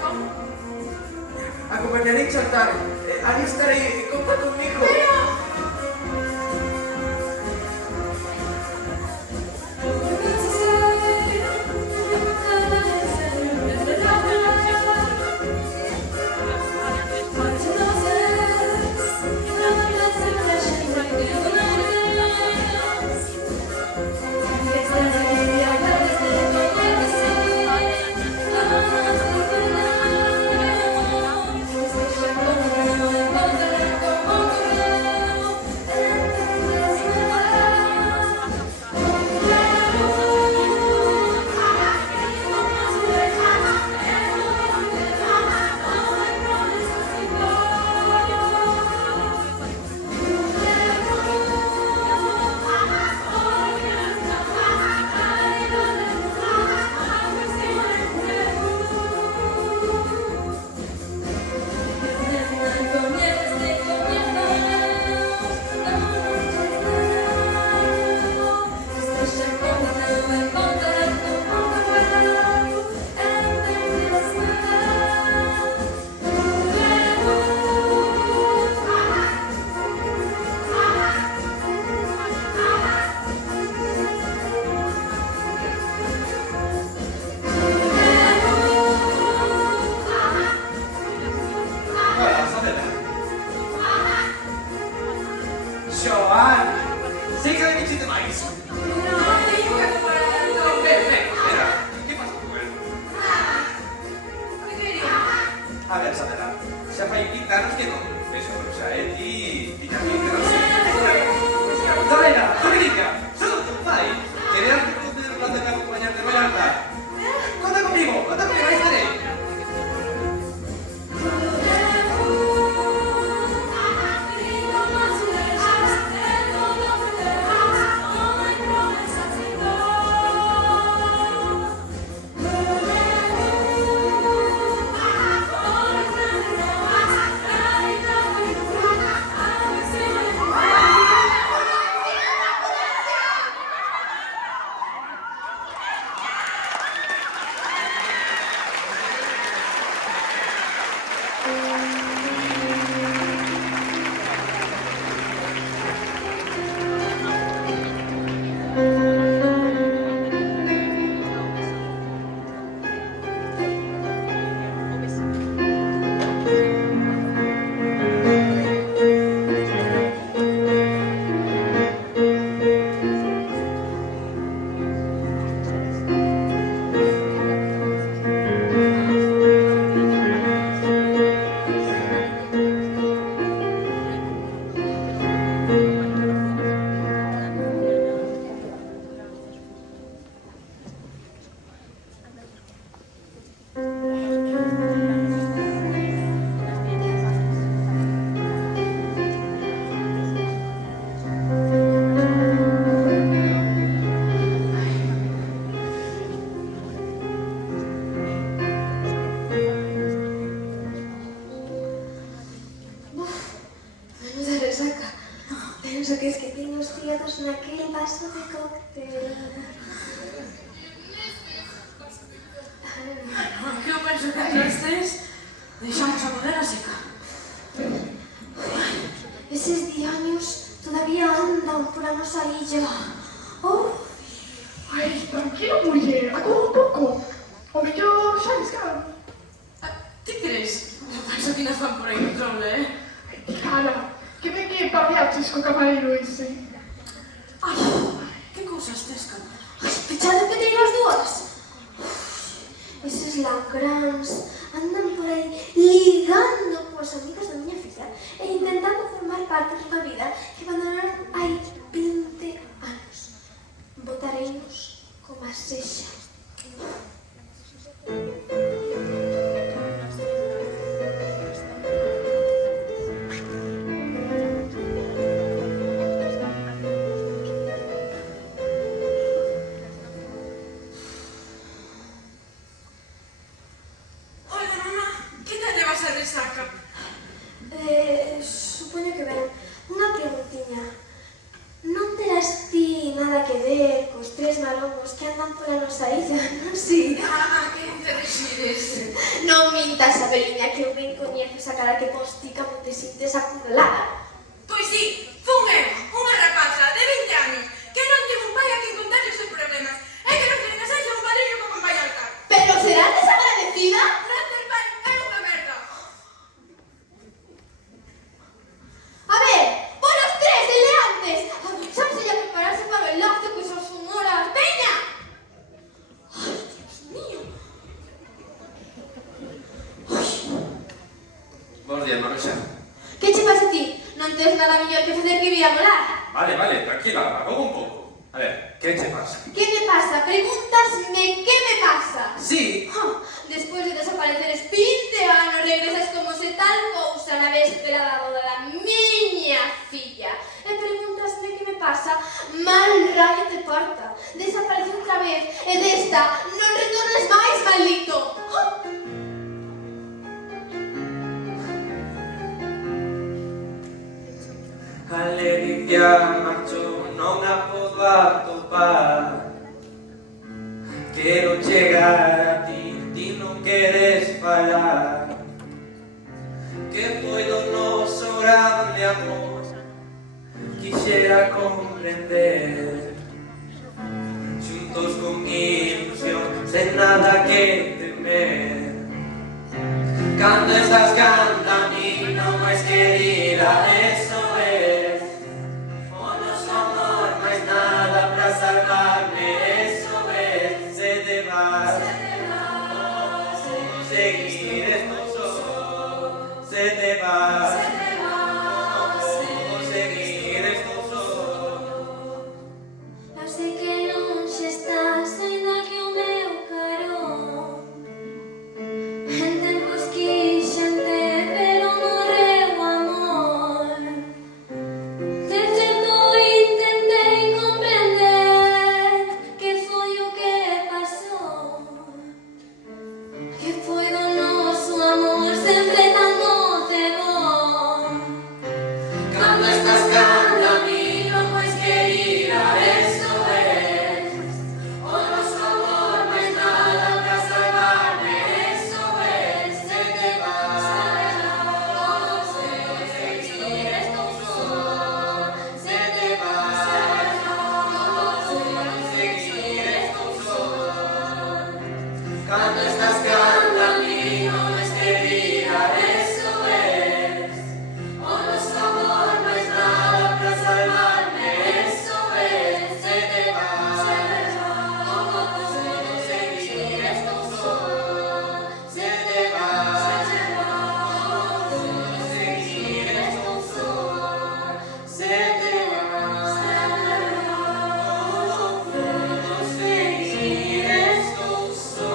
Acompañarei chantar. Ali estarei, conta conmigo. Como A ver, Sabela, xa fai 20 anos que non penso, pero xa ti que non sei. Sabela, Dominicia, solo tu pai. Querías que te den un placer de acompañarte a Vallarta. Conta comigo, aí estarei. Penso que esquecín os fiados naquele vaso de cóctel. Que eu penso que entre os tres deixamos a bodega seca. Eses diaños todavía andan por a nosa illa. Oh. Ai, tranquilo, muller, acorda un pouco. O mellor xa descargo. Ti crees? Eu penso que nos van por aí no trole, Cala, que ven que paviaches co camareiro ese. Ai, que cousas tes, cabrón? Ai, pechado que teño as dúas. Eses lacráns andan por aí ligando coas amigas da miña filla e intentando formar parte dunha vida que abandonaron hai 20 anos. Botareinos como a sexa. Supoño que ben. Unha preguntiña. Non terás ti nada que ver cos tres malomos que andan pola nosa illa, non si? A que te refires? Non mintas, Abeliña, que eu ben coñezo esa cara que postica onde te sintes acumulada. Pois sí, fun eu, unha rapaza de 20 anos, que non tivo un pai a quen contarlle os seus problemas, e que non quere casarse a un padriño como vai altar. Pero será desagradecida? Non ter pai é unha merda. A ver, polos tres eleantes! Agacharse e a prepararse para o enlace que son horas. ¡Veña! Ai, Dios mío. Bos días, Maruxa. Que che pasa a ti? Non tes nada mellor que facer que vir a volar? Vale, tranquila, agogo un pouco. A ver, que che pasa? Que me pasa? Pregúntasme que me pasa? Sí. Despois de desapareceres 20 anos, regresas como se tal cousa na véspera da boda da miña filla. E pregúntasme que me pasa? Mal raio te parta. Desaparece outra vez e desta non retornes máis, maldito. A Ledicia marchou, non a podo atopar. Quero chegar a ti, ti non queres falar. Que foi do noso grande amor, quixera comprender. Xuntos con ilusión, sen nada que temer. Cando estás canta a mí, non máis querida, eso es. O noso amor, máis nada pra salvarme, eso es. Se te vas, conseguir estos ojos. se te va. Seguir estou só. Eu sei que longe estás, ainda que o meu carón. En tempos quixente, pero morreu o amor. De certo intentei comprender que foi o que pasou. Que foi do noso amor sempre tan doce e bon. Cando estás cando a mí non pois querida, eso es. O noso amor máis nada pra salvarme, eso es. Se te vas, seguir estou só. Se te vas, seguir estou só. Cando estás cando a mí non pois querida, eso es. O noso amor máis nada pra salvarme, eso es. Se te vas, seguir estou só. Se te vas, seguir estou só. Se te vas, seguir estou só.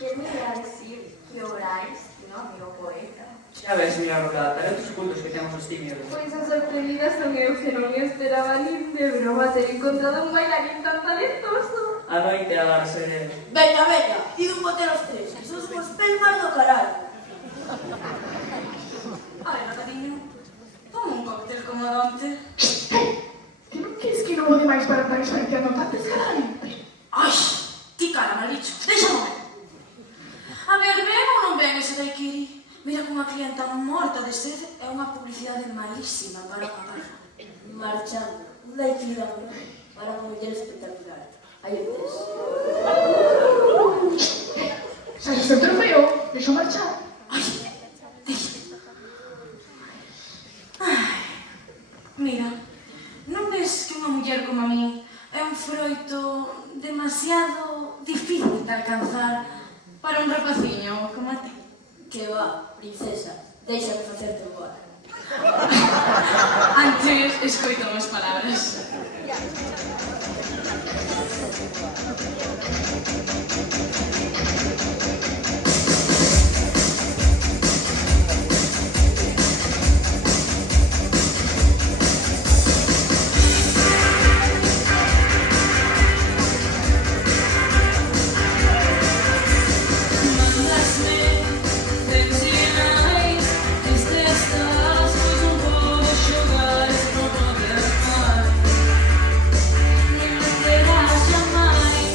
¿Quién me va a decir que oráis, no, amigo poeta? Xa ves, señora Roda, talentos ocultos que temos os tímidos. Pois a sorprendida son eu que non me esperaba nin de broma ter encontrado un bailarín tan talentoso. A noite agora seré. Veña, veña, ido un bote los tres, que sos vos pelmas do caralho. A ver, cariño, toma un cóctel comodante. Que non queres que non vou demais para Paris farteando tan descaradamente? Ai, ti cara, malicho, déxame ver. A ver, ven ou non ven ese daiquiri? Mira que unha clienta morta de sede é unha publicidade malísima para pagar. Marchando, un daiquiri da hora para unha muller espectacular. Aí o tes. Sabes o trofeo? Deixo marchar. Ai, deixe. Ai, mira, non ves que unha muller como a min é un froito demasiado difícil de alcanzar para un rapaciño como a ti? Que va, princesa, déixame facerte un gol. Antes escoito as palabras. Jamais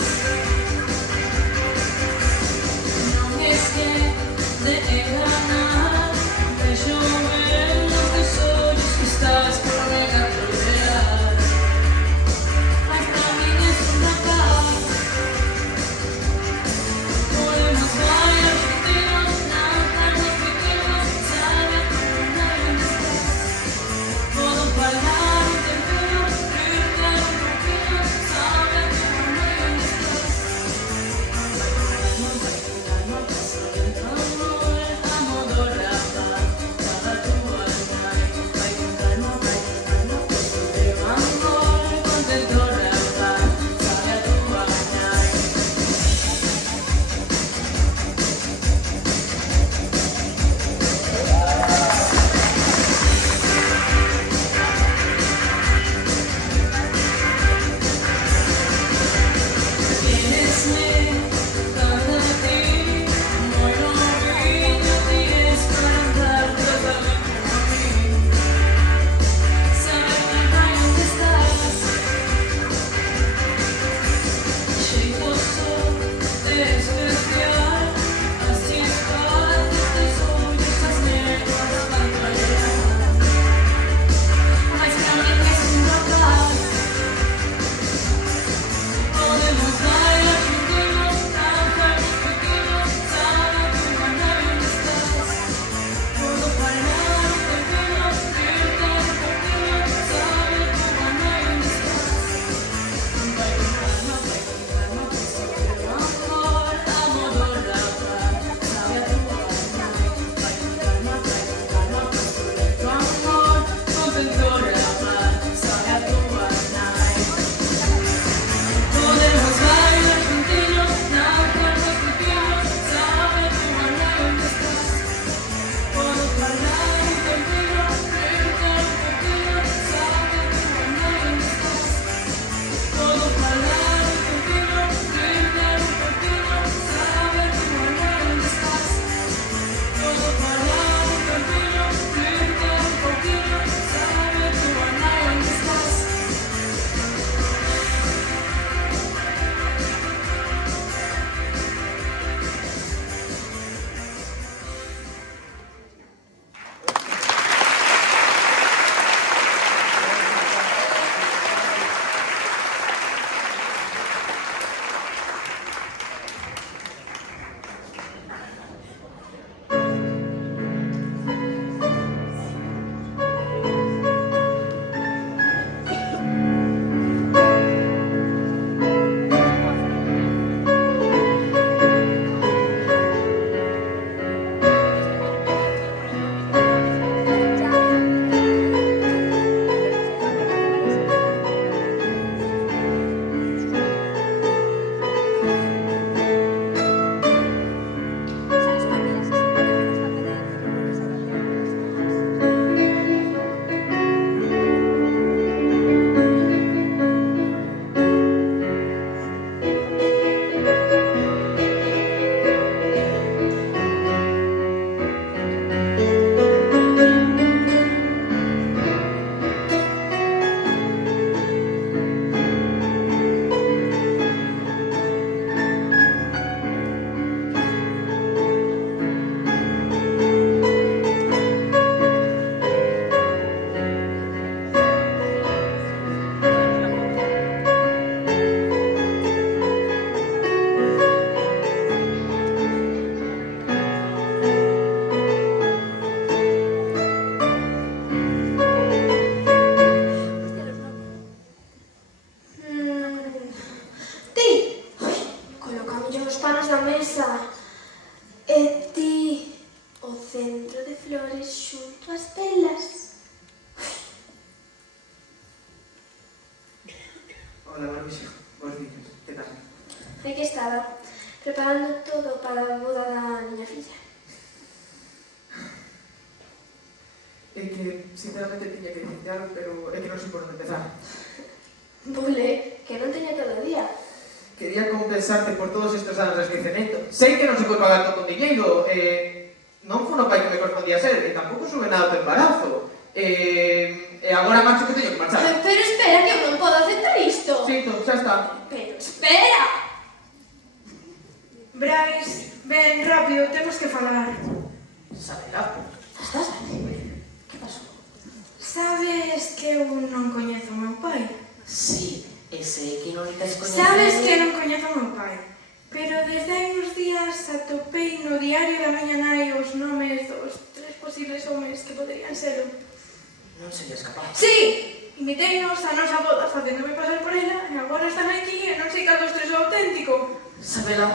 manos na mesa e ti o centro de flores xunto ás velas. Hola, Maruxa. Bos días. Que tal? Aquí estaba, preparando todo para a boda da miña filla. É que, sinceramente, tiña que dicirte algo, pero é que non sei por onde empezar. Bule, que non teño todo o día. Quería compensarte por todos estes anos de esquecemento. Sei que non se pode pagar todo con diñeiro, non foi no pai que me correspondía ser, e tampouco sube nada do embarazo. E agora marcho que teño que marchar. Pero espera, que eu non podo aceptar isto. Sinto, xa está. Pero espera! Brais, ven rápido, temos que falar. Sabela, estás ben? Que pasou? Sabes que eu non coñezo o meu pai? Sí, ese que non estás coñecendo. Sabes que non coñezo o meu pai, pero desde hai uns días atopei no diario da miña nai os nomes dos 3 posibles homes que poderían ser. Non serías capaz. Sí! Inviteinos a nosa boda facéndome pasar por ela e agora están aquí e non sei cal dos 3 é o auténtico. Sabela,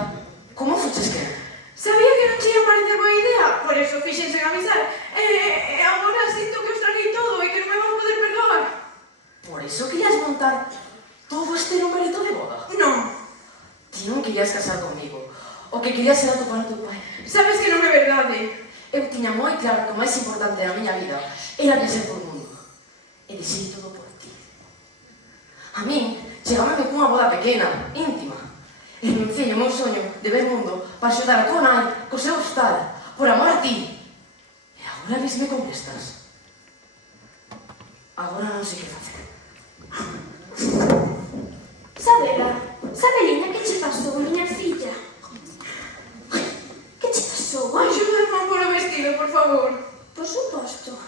como fuches que? Sabía que non che ia parecer boa idea, por eso fixen sen avisar. E agora sinto que os traguei todo e que non me van poder perdoar. Por iso querías montar todo este numerito de boda? Non. Ti non querías casar comigo. O que querías era topar a teu pai. Sabes que non é verdade. Eu tiña moi claro que o máis importante da miña vida era viaxer por mundo. E deixei todo por ti. A min, chegábame cunha boda pequena, íntima. E renunciei ao meu soño de ver mundo para axudar a tua nai co seu hostal, por amor a ti. E agora visme como estas. Agora non sei que facer. Sabelina, que che pasou, miña filla? Que che pasou? Axúdame a pôr o vestido, por favor. Por suposto.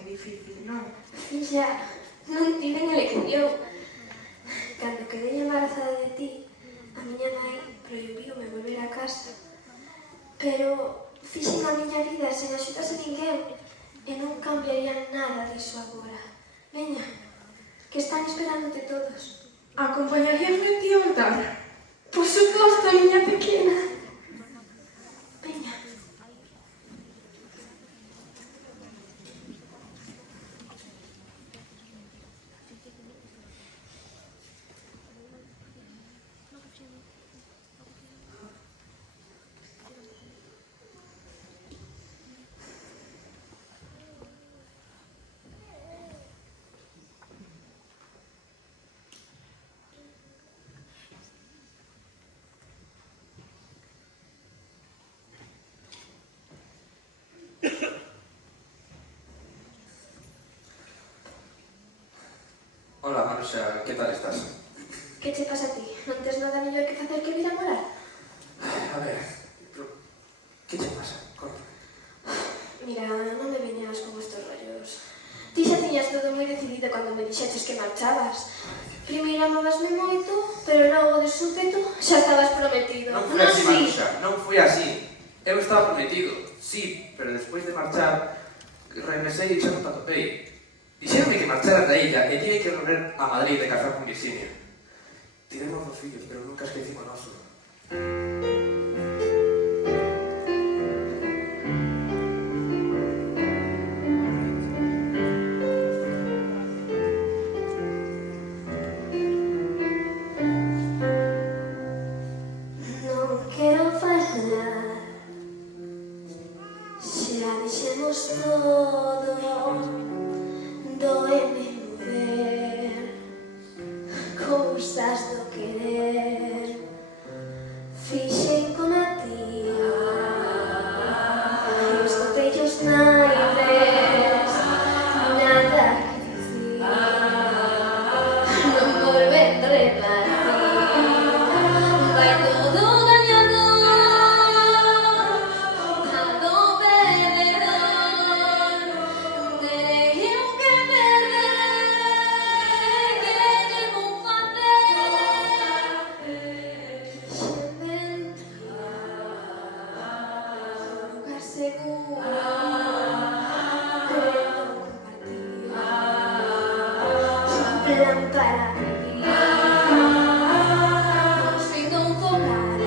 moi difícil, non? Filla, non tiven elección. Cando quedei embarazada de ti, a miña nai prohibiume volver a casa. Pero fixen a miña vida sen axudas a ninguén e non cambiaría nada diso agora. Veña, que están esperándote todos. Acompañaríasme en ti ao altar? Por suposto, miña pequena. Veña. Hola, Maruxa, ¿qué tal estás? Que che pasa a ti? Non tes nada mellor que facer que vir a morar? A ver, pero... ¿qué te pasa? Corta. Mira, non me veñas con estos rollos. Ti xa tiñas todo moi decidido cando me dixeches que marchabas. Primeiro amabasme moito, pero logo de súpeto xa estabas prometido. Non foi así, Maruxa, non foi así. Eu estaba prometido, sí, pero despois de marchar, regresei e xa non te atopei. Dixeronme que marchara da illa e tive que volver a Madrid de casar con Virginia. Tivemos 2 fillos, pero nunca esquecimos o noso. Non quero falar, xa dixemos todo, doeme mover, cousas do querer, fixen como a ti, os botellos naipes, nada que dicir, non volven repartir, vai todo para vivir, sin un focar,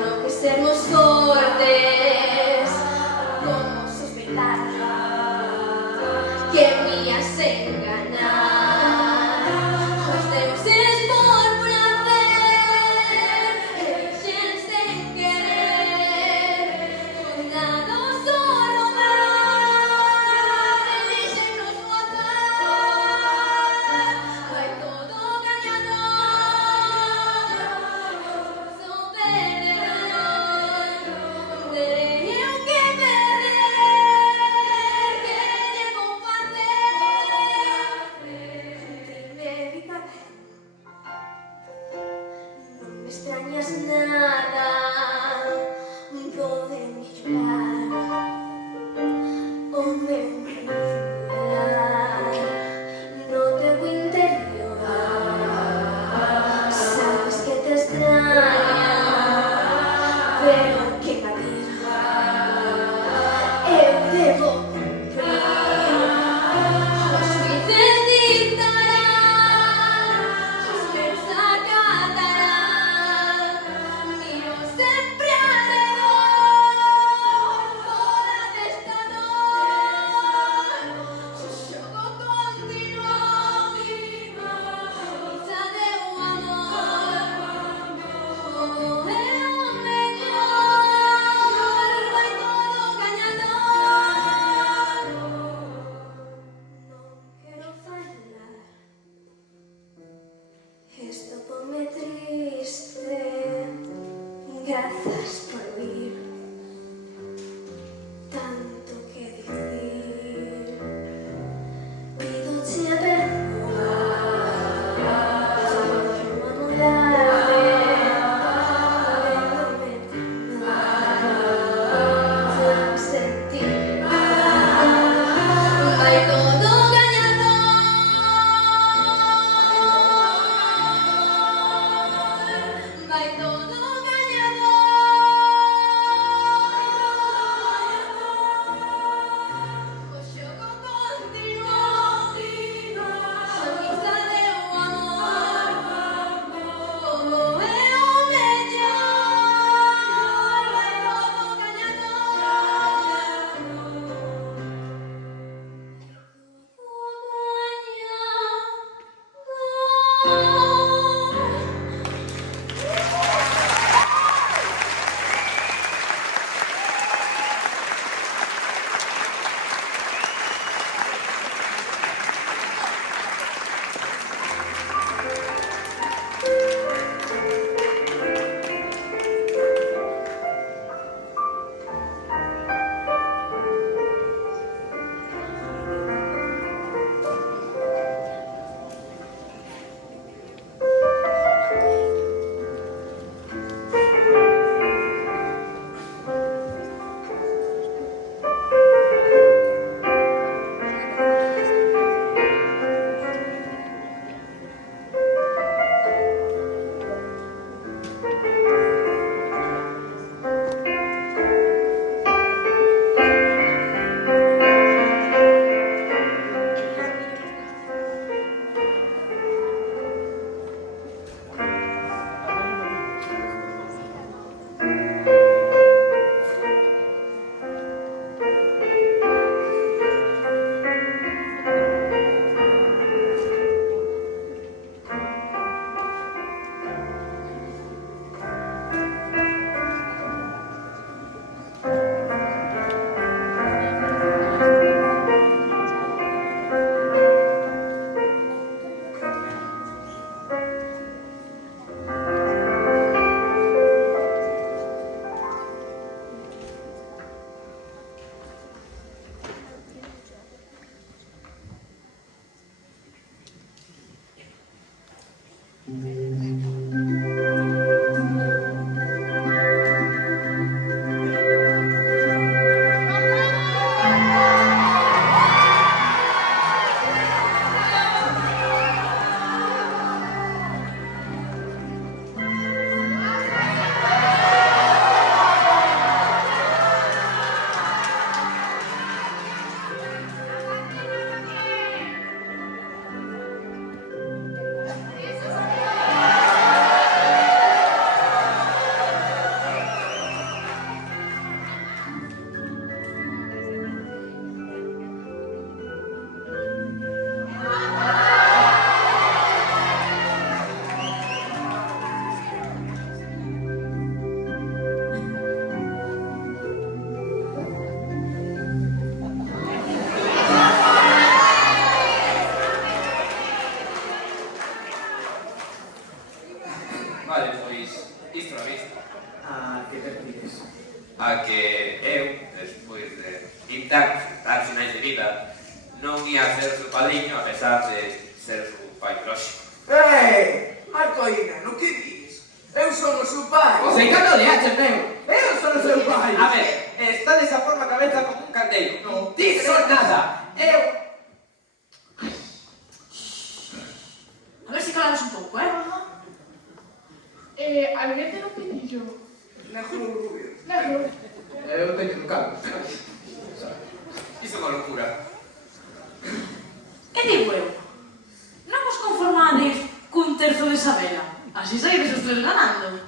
no que sermos sordes, como sospechar que me has enganar, os deuses por placer, eligen sin querer, cuidados solo más, eligen nos matar. dar sinais de vida, non ia ser su padriño a pesar de ser su pai biolóxico. Marcoína, no que dis? Eu son o seu pai. Sei cando le haches, meu. Eu son o seu pai. A ver, está desa forma a cabeza como un candeiro. Non diso nada. Eu... A ver se calamos un pouco, Alguén ten un pinillo? Negro ou rubio? Negro. Eu teño un cabo. Iso é unha locura. E digo eu, non vos conformades cun terzo de Isabela? Así saides os tres ganando.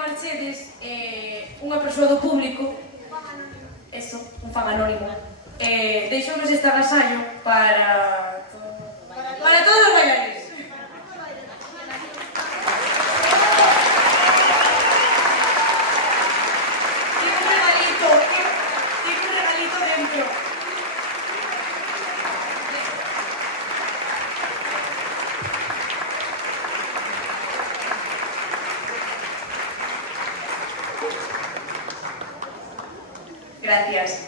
marchedes, unha persoa do público, eso, un fan anónimo, deixounos este agasallo para todos os bailarines. Tiene un regalito dentro. Gracias.